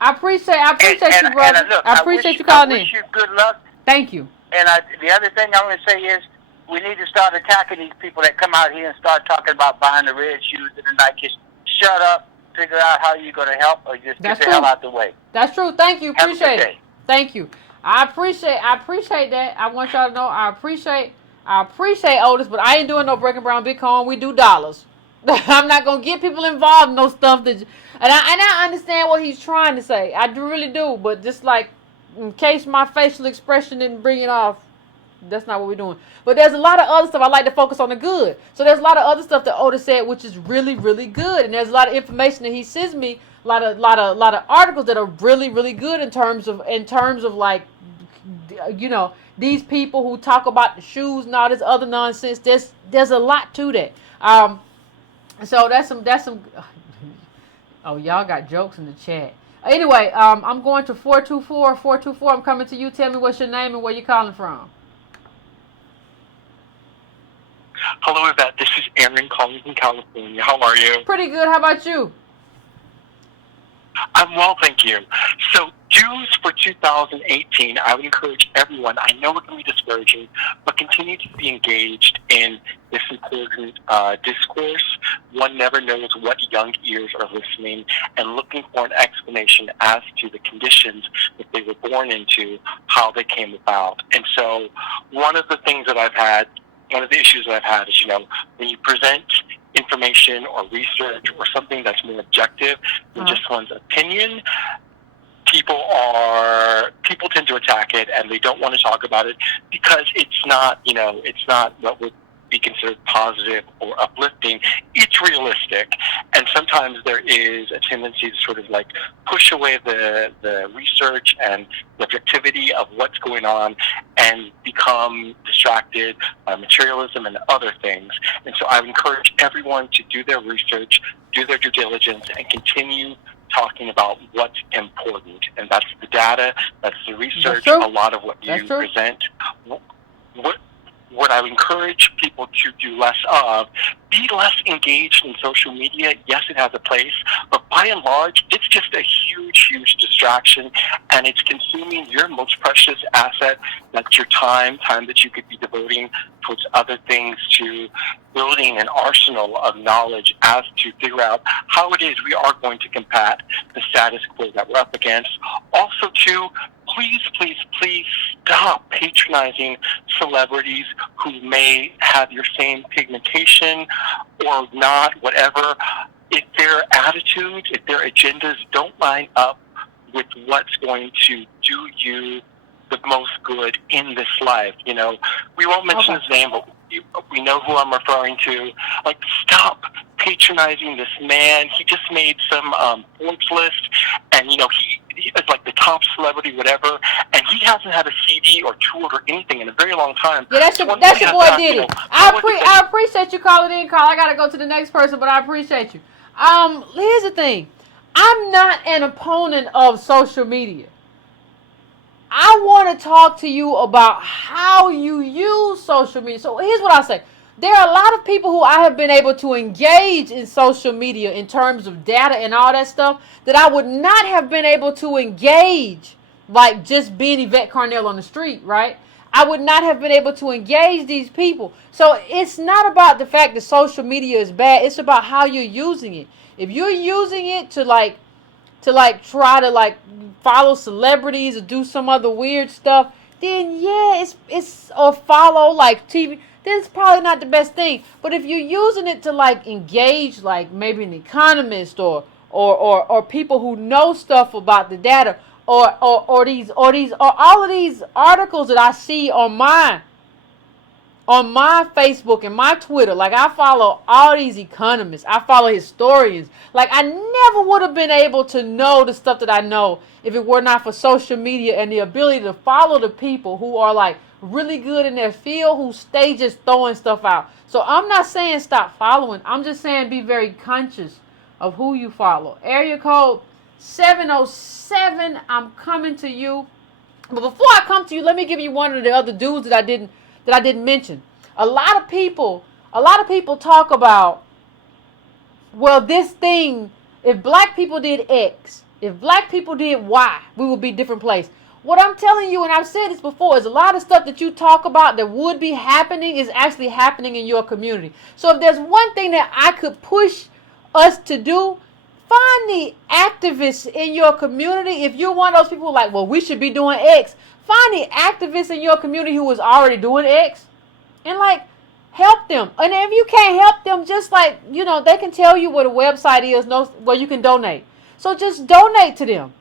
I appreciate you, brother. Look, I appreciate you calling in. I wish you good luck. Thank you. And the other thing I'm going to say is we need to start attacking these people that come out here and start talking about buying the red shoes and the Nikes. Shut up. Figure out how you're going to help, or just get the hell out the way. That's true. Thank you. Appreciate it. Thank you. I appreciate that. I want y'all to know I appreciate Otis, but I ain't doing no Breaking Brown Bitcoin. We do dollars. I'm not gonna get people involved in no stuff and I understand what he's trying to say. I really do, but just like in case my facial expression didn't bring it off, that's not what we're doing. But there's a lot of other stuff. I like to focus on the good. So there's a lot of other stuff that Otis said, which is really, really good. And there's a lot of information that he sends me, a lot of articles that are really, really good in terms of like, you know, these people who talk about the shoes and all this other nonsense. There's a lot to that. So that's some. Oh, y'all got jokes in the chat. Anyway, I'm going to 424. I'm coming to you. Tell me what's your name and where you're calling from. Hello, Yvette. This is Aaron calling from California. How are you? Pretty good. How about you? I'm well, thank you. So, dues for 2018, I would encourage everyone, I know it can be discouraging, but continue to be engaged in this important discourse. One never knows what young ears are listening and looking for an explanation as to the conditions that they were born into, how they came about. And so, one of the things that I've had, one of the issues that I've had is, when you present information or research or something that's more objective than just one's opinion, people tend to attack it and they don't want to talk about it because it's not what would be considered positive or uplifting. It's realistic, and sometimes there is a tendency to sort of like push away the research and the objectivity of what's going on and become distracted by materialism and other things. And so I would encourage everyone to do their research, do their due diligence, and continue talking about what's important. And that's the data, that's the research, a lot of what you present. What I would encourage people to do less of, be less engaged in social media. Yes, it has a place, but by and large, it's just a huge, huge distraction, and it's consuming your most precious asset. That's your time that you could be devoting towards other things, to building an arsenal of knowledge as to figure out how it is we are going to combat the status quo that we're up against. Also, too, please stop patronizing celebrities who may have your same pigmentation or not, whatever. If their attitudes, if their agendas don't line up with what's going to do you the most good in this life, we won't mention his name, but we know who I'm referring to. Like, stop patronizing this man. He just made some Forbes list, and he is like the top celebrity, whatever, and he hasn't had a CD or toured or anything in a very long time. Yeah, that's your boy did it. I appreciate you calling in, Carl. I gotta go to the next person, but I appreciate you. Here's the thing. I'm not an opponent of social media. I want to talk to you about how you use social media. So here's what I'll say. There are a lot of people who I have been able to engage in social media in terms of data and all that stuff that I would not have been able to engage, like just being Yvette Carnell on the street, right? I would not have been able to engage these people. So it's not about the fact that social media is bad. It's about how you're using it. If you're using it to try to follow celebrities or do some other weird stuff, then yeah, it's or follow like TV. That's probably not the best thing. But if you're using it to engage maybe an economist or people who know stuff about the data or all of these articles that I see on my Facebook and my Twitter, I follow all these economists, I follow historians. I never would have been able to know the stuff that I know if it were not for social media and the ability to follow the people who are really good in their field, who stay just throwing stuff out. So I'm not saying stop following. I'm just saying be very conscious of who you follow. Area code 707. I'm coming to you. But before I come to you, let me give you one of the other dudes that I didn't mention. A lot of people talk about, well, this thing, if black people did X, if black people did Y, we would be a different place. What I'm telling you, and I've said this before, is a lot of stuff that you talk about that would be happening is actually happening in your community. So if there's one thing that I could push us to do, find the activists in your community. If you're one of those people well, we should be doing X, find the activists in your community who is already doing X and help them. And if you can't help them, just they can tell you where the website is, where you can donate. So just donate to them.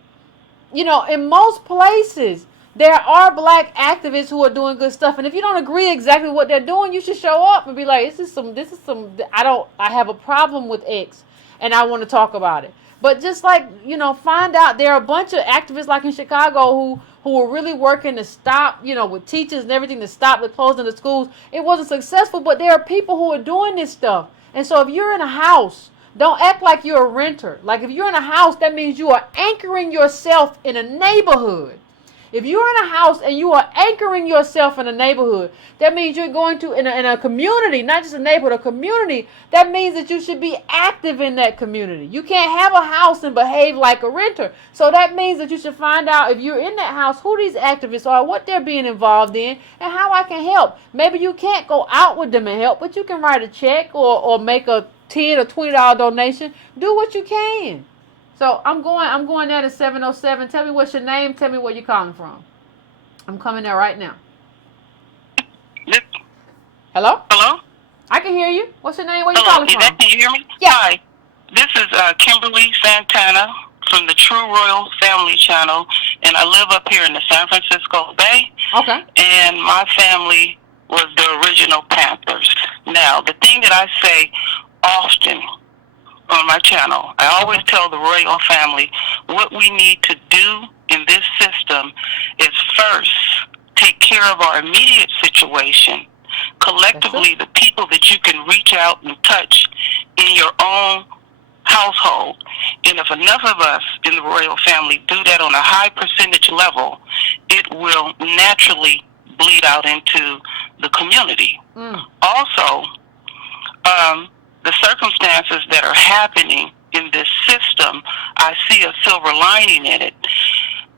In most places, there are black activists who are doing good stuff. And if you don't agree exactly what they're doing, you should show up and be like, this is some, I have a problem with X and I want to talk about it. But just find out, there are a bunch of activists in Chicago who are really working to stop, with teachers and everything, to stop the closing of the schools. It wasn't successful, but there are people who are doing this stuff. And so if you're in a house, don't act like you're a renter. If you're in a house, that means you are anchoring yourself in a neighborhood. If you're in a house and you are anchoring yourself in a neighborhood, that means you're going to, in a community, not just a neighborhood, a community, that means that you should be active in that community. You can't have a house and behave like a renter. So that means that you should find out, if you're in that house, who these activists are, what they're being involved in, and how I can help. Maybe you can't go out with them and help, but you can write a check or make a $10 or $20 donation. Do what you can. So I'm going there to 707. Tell me what's your name. Tell me where you're calling from. I'm coming there right now. Hello? Hello? I can hear you. What's your name? Where you Hello, calling from? Yvette, can you hear me? Yeah. Hi. This is Kimberly Santana from the True Royal Family Channel, and I live up here in the San Francisco Bay. Okay. And my family was the original Panthers. Now, the thing that I say often on my channel, I always tell the royal family, what we need to do in this system is first take care of our immediate situation. Collectively, the people that you can reach out and touch in your own household. And if enough of us in the royal family do that on a high percentage level, it will naturally bleed out into the community. Also, the circumstances that are happening in this system, I see a silver lining in it.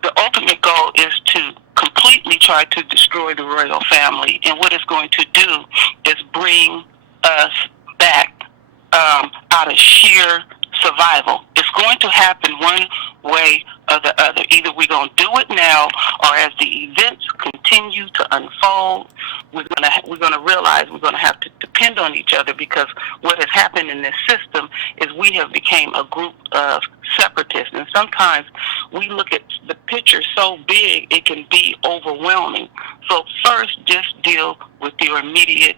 The ultimate goal is to completely try to destroy the royal family, and what it's going to do is bring us back out of sheer survival. It's going to happen one way or the other. Either we're going to do it now, or as the events continue to unfold, we're going to realize we're going to have to depend on each other, because what has happened in this system is we have become a group of separatists, and sometimes we look at the picture so big it can be overwhelming. So first, just deal with your immediate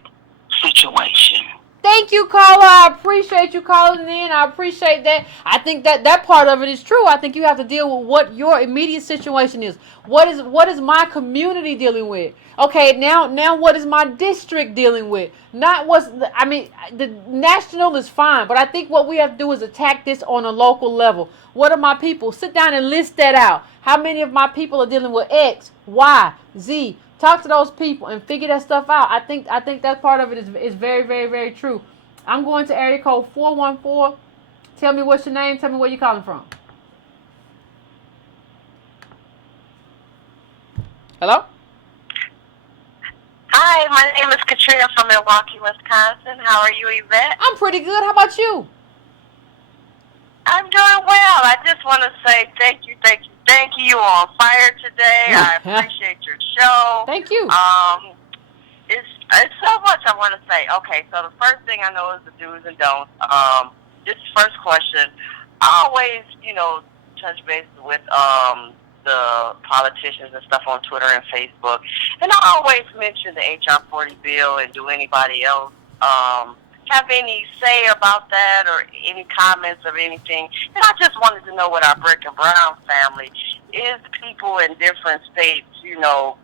situation. Thank you, caller. I appreciate you calling in. I appreciate that. I think that part of it is true. I think you have to deal with what your immediate situation is. What is my community dealing with? Okay, now what is my district dealing with? Not the national is fine, but I think what we have to do is attack this on a local level. What are my people? Sit down and list that out. How many of my people are dealing with X, Y, Z? Talk to those people and figure that stuff out. I think that part of it is very, very, very true. I'm going to area code 414. Tell me what's your name. Tell me where you're calling from. Hello? Hi, my name is Katrina from Milwaukee, Wisconsin. How are you, Yvette? I'm pretty good. How about you? I'm doing well. I just want to say thank you. You're on fire today. I appreciate your show. Thank you. It's so much I want to say. Okay, so the first thing I know is the do's and don'ts. This first question, I always, touch base with the politicians and stuff on Twitter and Facebook, and I always mention the HR 40 bill. And do anybody else have any say about that or any comments of anything? And I just wanted to know what our Brick and Brown family is, people in different states,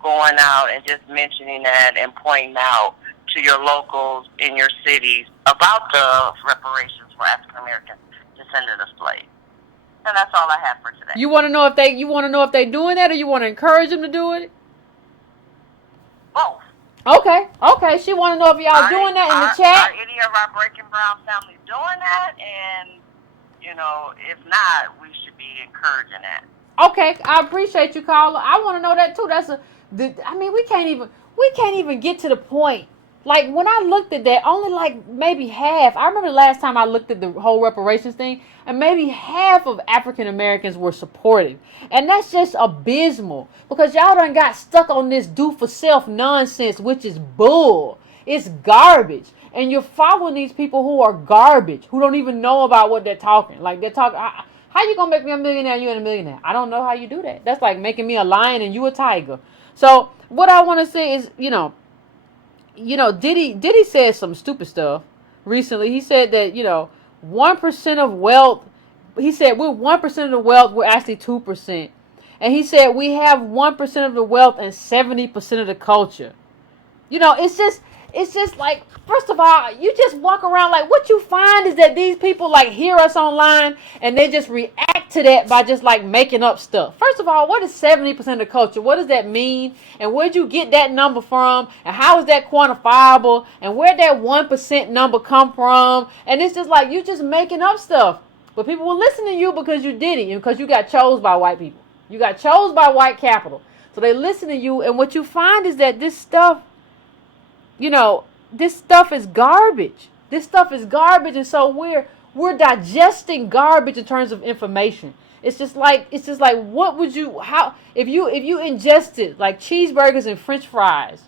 going out and just mentioning that and pointing out to your locals in your cities about the reparations for African American descendant of slaves. And that's all I have for today. You want to know if they're doing that, or you want to encourage them to do it? Both. Okay. She want to know if y'all doing that in the chat. Are any of our Brick and Brown family doing that? And, if not, we should be encouraging that. Okay, I appreciate you, caller. I want to know that too. We can't even get to the point. Like, when I looked at that, only like maybe half. I remember the last time I looked at the whole reparations thing, and maybe half of African Americans were supportive. And that's just abysmal, because y'all done got stuck on this do for self nonsense, which is bull. It's garbage. And you're following these people who are garbage, who don't even know about what they're talking. Like, they're talking, how you going to make me a millionaire and you ain't a millionaire? I don't know how you do that. That's like making me a lion and you a tiger. So what I want to say is, Diddy said some stupid stuff recently. He said that, 1% of wealth, he said we're 1% of the wealth, we're actually 2%. And he said we have 1% of the wealth and 70% of the culture. It's just, it's just like, first of all, you just walk around like, what you find is that these people like hear us online and they just react to that by just like making up stuff. First of all, what is 70% of culture? What does that mean? And where'd you get that number from? And how is that quantifiable? And where'd that 1% number come from? And it's just like, you just making up stuff. But people will listen to you because you did it, because you got chose by white people. You got chose by white capital. So they listen to you, and what you find is that this stuff, this stuff is garbage. This stuff is garbage, and so we're digesting garbage in terms of information. It's just like what would you, how, if you ingested like cheeseburgers and French fries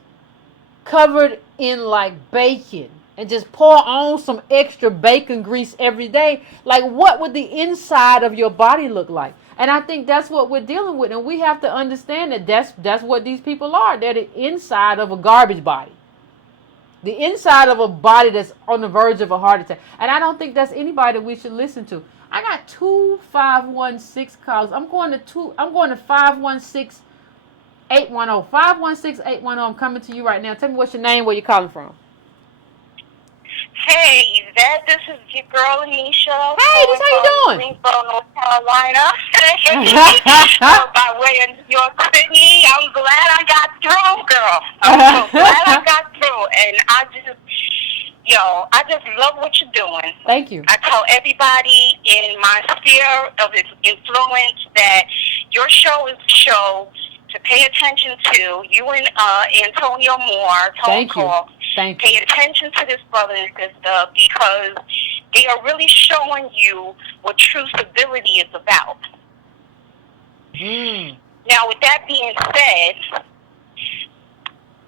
covered in like bacon and just pour on some extra bacon grease every day, like what would the inside of your body look like? And I think that's what we're dealing with, and we have to understand that that's what these people are. They're the inside of a garbage body. The inside of a body that's on the verge of a heart attack. And I don't think that's anybody that we should listen to. I got 2 516 calls. I'm going to 516-810. 516-810. I'm coming to you right now. Tell me what's your name, where you're calling from. Hey, Yvette, this is your girl, Anisha. Hey, this how you doing? Greensboro, North Carolina. By way of New York City. I'm glad I got through, girl. I'm so glad I got through. And I just love what you're doing. Thank you. I tell everybody in my sphere of influence that your show is the show to pay attention to. You and Antonio Moore, Thank you. Pay attention to this brother and sister, because they are really showing you what true civility is about. Now, with that being said,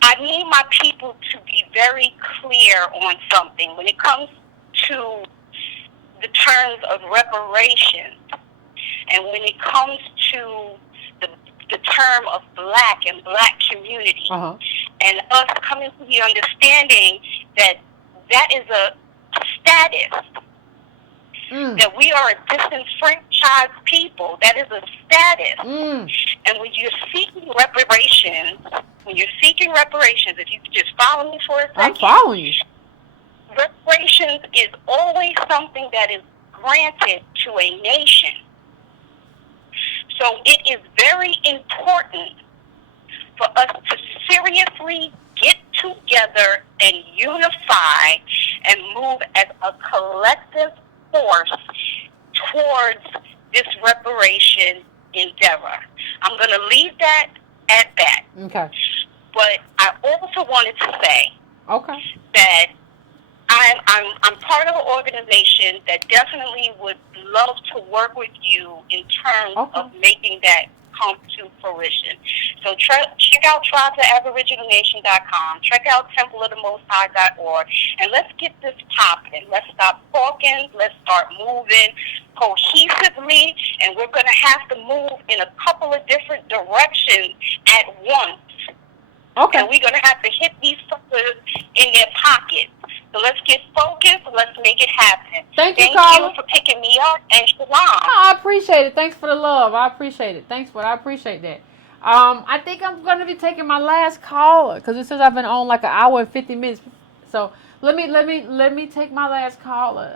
I need my people to be very clear on something. When it comes to the terms of reparations, and when it comes to the term of black and black community, and us coming to the understanding that that is a status, that we are a disenfranchised people. That is a status. And when you're seeking reparations, if you could just follow me for a second. I'm following you. Reparations is always something that is granted to a nation. So it is very important for us to seriously get together and unify and move as a collective force towards this reparation endeavor. I'm going to leave that at that. Okay. But I also wanted to say that I'm part of an organization that definitely would love to work with you in terms of making that come to fruition. So check out tribeofaboriginalnation.com. Check out templeofthemosthigh.org, and let's get this popping. Let's stop talking. Let's start moving cohesively, and we're going to have to move in a couple of different directions at once. Okay. And we're going to have to hit these suckers in their pockets. So let's get focused. Let's make it happen. Thank you, Carla. Thank you for picking me up, and shalom. I appreciate it. Thanks for the love. I appreciate it. I appreciate that. I think I'm going to be taking my last caller, because it says I've been on like an hour and 50 minutes. So let me take my last caller.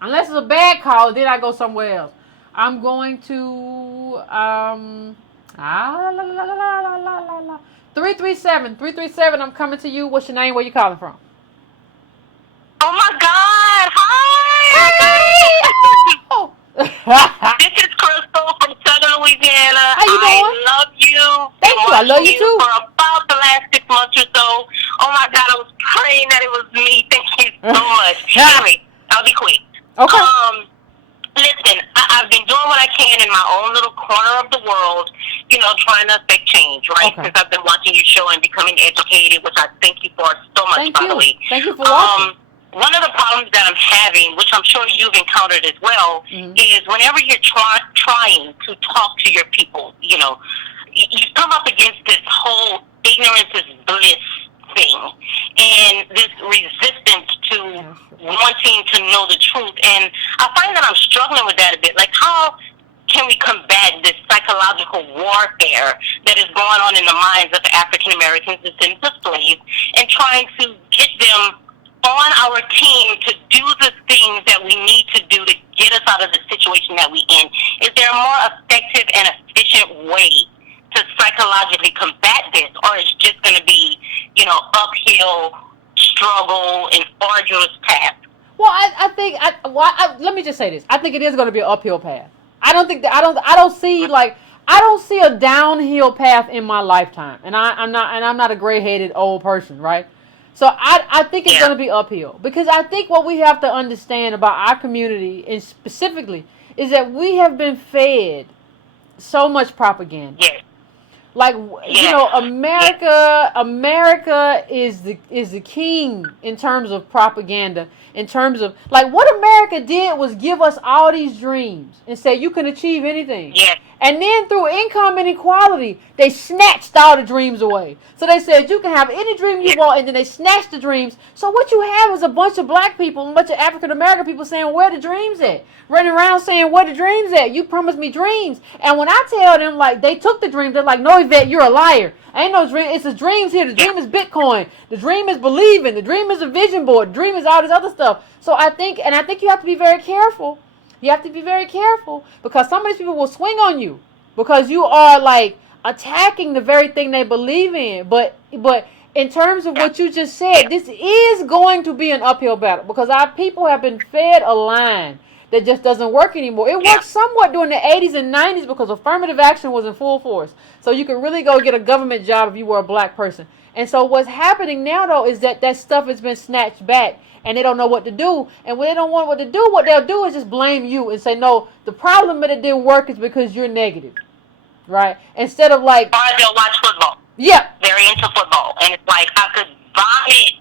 Unless it's a bad caller, then I go somewhere else. I'm going to 337. I'm coming to you. What's your name? Where you calling from? Oh my God! Hi! This is Crystal from Southern Louisiana. How you doing? I love you. Thank you. I love you too. For about the last 6 months or so. Oh my God! I was praying that it was me. Thank you so much. Anyway, I'll be quick. Okay. Listen, I've been doing what I can in my own little corner of the world, trying to affect change, right? Because I've been watching your show and becoming educated, which I thank you for so much, by the way. Thank you for watching. One of the problems that I'm having, which I'm sure you've encountered as well, is whenever you're trying to talk to your people, you come up against this whole ignorance is bliss thing and this resistance to wanting to know the truth. And I find that I'm struggling with that a bit. Like, how can we combat this psychological warfare that is going on in the minds of the African Americans descendants of slaves, and trying to get them on our team to do the things that we need to do to get us out of the situation that we're in? Is there a more effective and efficient way to psychologically combat this, or is it just going to be, uphill struggle and arduous task? Well, I think let me just say this. I think it is going to be an uphill path. I don't think that I don't see a downhill path in my lifetime, and I'm not a gray-headed old person, right? So I think it's going to be uphill, because I think what we have to understand about our community, and specifically, is that we have been fed so much propaganda. Yes. Like, America is the king in terms of propaganda, in terms of, like, what America did was give us all these dreams and say you can achieve anything. Yes. And then through income inequality, they snatched all the dreams away. So they said you can have any dream you want, and then they snatched the dreams. So what you have is a bunch of black people, a bunch of African American people saying, where the dreams at? Running around saying, where the dreams at? You promised me dreams. And when I tell them, like, they took the dreams, they're like, no, Yvette, you're a liar. Ain't no dream. It's the dreams here. The dream is Bitcoin. The dream is believing. The dream is a vision board. The dream is all this other stuff. So I think you have to be very careful. You have to be very careful, because some of these people will swing on you because you are, like, attacking the very thing they believe in. But in terms of what you just said, this is going to be an uphill battle, because our people have been fed a line that just doesn't work anymore. It worked somewhat during the 80s and 90s because affirmative action was in full force. So you could really go get a government job if you were a black person. And so what's happening now, though, is that stuff has been snatched back, and they don't know what to do. And when they don't want what to do, what they'll do is just blame you and say, no, the problem that it didn't work is because you're negative, right? Instead of, like... Or they'll watch football. Yeah. They're into football. And it's like, I could buy it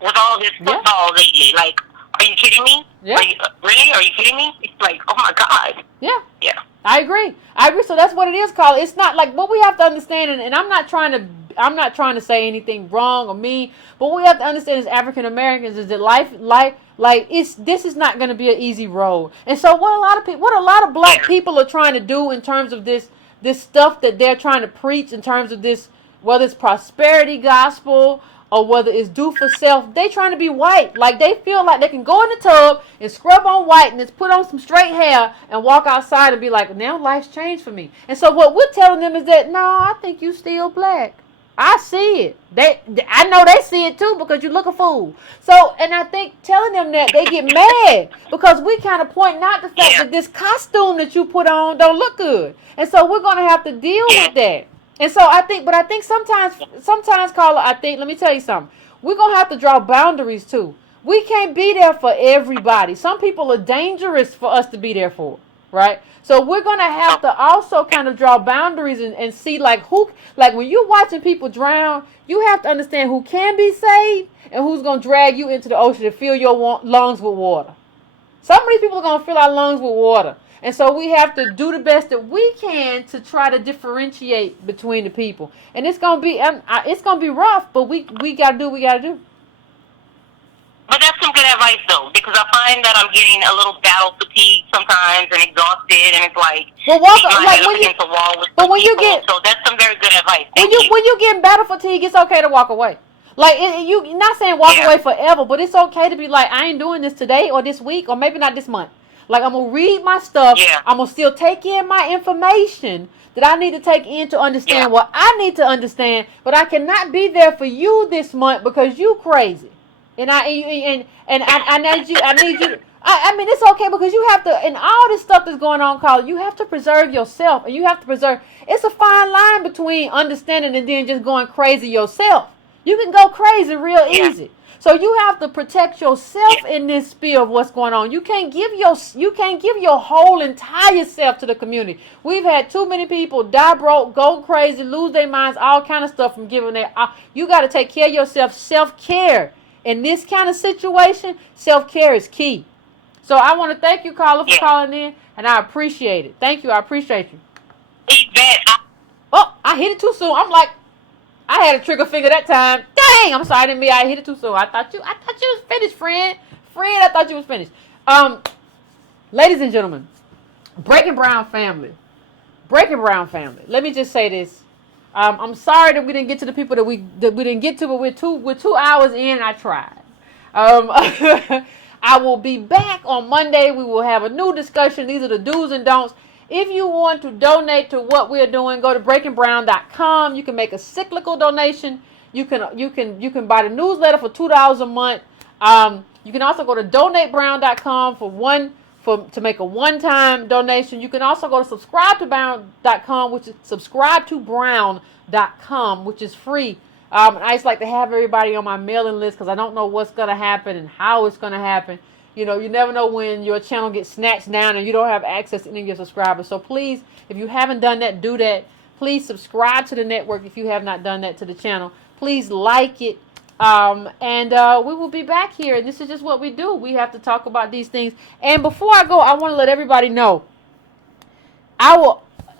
with all this football lately. Like, are you kidding me? Yeah. Really? Are you kidding me? It's like, oh my God. Yeah. Yeah. I agree. So that's what it is called. It's not like, what we have to understand, and I'm not trying to say anything wrong or mean, but what we have to understand as African Americans is that this is not going to be an easy road. And so what a lot of black people are trying to do in terms of this stuff that they're trying to preach, in terms of this, whether it's prosperity gospel or whether it's do for self, they trying to be white. Like, they feel like they can go in the tub and scrub on whiteness, put on some straight hair, and walk outside and be like, now life's changed for me. And so what we're telling them is that, no, I think you still black. I see it. I know they see it too, because you look a fool. So, and I think telling them that, they get mad because we kind of point out the fact that this costume that you put on don't look good. And so we're going to have to deal with that. And so I think sometimes, Carla, let me tell you something. We're going to have to draw boundaries too. We can't be there for everybody. Some people are dangerous for us to be there for, right? So we're going to have to also kind of draw boundaries and see, like, when you're watching people drown, you have to understand who can be saved and who's going to drag you into the ocean to fill your lungs with water. Some of these people are going to fill our lungs with water. And so we have to do the best that we can to try to differentiate between the people. And it's going to be rough, but we got to do what we got to do. But that's some good advice, though, because I find that I'm getting a little battle fatigue sometimes and exhausted, and it's like, so that's some very good advice. When you get battle fatigue, it's okay to walk away. Like, you're not saying walk away forever, but it's okay to be like, I ain't doing this today or this week or maybe not this month. Like, I'm going to read my stuff. I'm going to still take in my information that I need to take in to understand what I need to understand, but I cannot be there for you this month because you crazy. And I need you. I mean, it's okay, because you have to, and all this stuff that's going on, Carla, you have to preserve yourself, and you have to preserve. It's a fine line between understanding and then just going crazy yourself. You can go crazy real easy. So you have to protect yourself in this spiel of what's going on. You can't give your whole entire self to the community. We've had too many people die broke, go crazy, lose their minds, all kind of stuff from giving their. You got to take care of yourself. Self-care in this kind of situation, self-care is key. So I want to thank you, Carla, for calling in, and I appreciate it. Thank you. I appreciate you. I hit it too soon. I'm like, I had a trigger finger that time. Dang, I'm sorry, I hit it too soon. I thought you was finished, friend. I thought you was finished. Ladies and gentlemen, Breaking Brown family. Breaking Brown family. Let me just say this. I'm sorry that we didn't get to the people that we didn't get to, but we're 2 hours in. And I tried. I will be back on Monday. We will have a new discussion. These are the do's and don'ts. If you want to donate to what we're doing, go to breakingbrown.com. You can make a cyclical donation. You can buy the newsletter for $2 a month. You can also go to donatebrown.com to make a one-time donation. You can also go to subscribetobrown.com, which is subscribetobrown.com, which is free. I just like to have everybody on my mailing list because I don't know what's going to happen and how it's going to happen. You know, you never know when your channel gets snatched down and you don't have access to any of your subscribers. So please, if you haven't done that, do that. Please subscribe to the network if you have not done that to the channel. Please like it. And we will be back here. And this is just what we do. We have to talk about these things. And before I go, I want to let everybody know.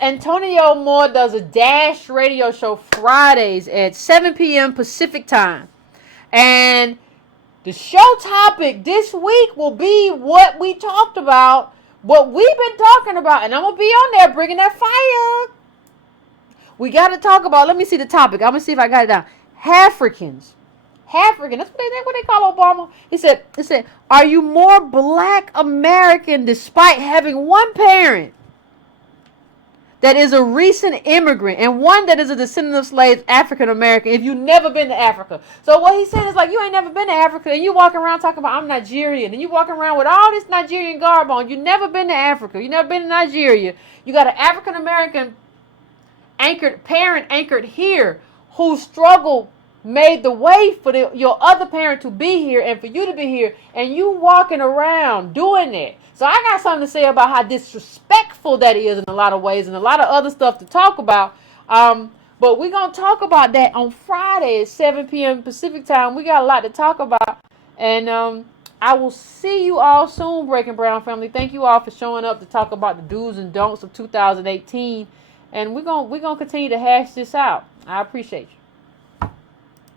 Antonio Moore does a Dash radio show Fridays at 7 p.m. Pacific time. And the show topic this week will be what we talked about, what we've been talking about. And I'm going to be on there bringing that fire. We got to talk about, let me see the topic. I'm going to see if I got it down. Africans. That's what they call Obama. He said, are you more black American despite having one parent that is a recent immigrant and one that is a descendant of slaves, African American, if you've never been to Africa? So what he's saying is like, you ain't never been to Africa and you walking around talking about I'm Nigerian and you walking around with all this Nigerian garb on. You never been to Africa. You never been to Nigeria. You got an African American parent anchored here who struggled, made the way for your other parent to be here and for you to be here, and you walking around doing it. So I got something to say about how disrespectful that is in a lot of ways and a lot of other stuff to talk about. But we're going to talk about that on Friday at 7 p.m. Pacific time. We got a lot to talk about. And I will see you all soon, Breaking Brown family. Thank you all for showing up to talk about the do's and don'ts of 2018. And we're going to continue to hash this out. I appreciate you.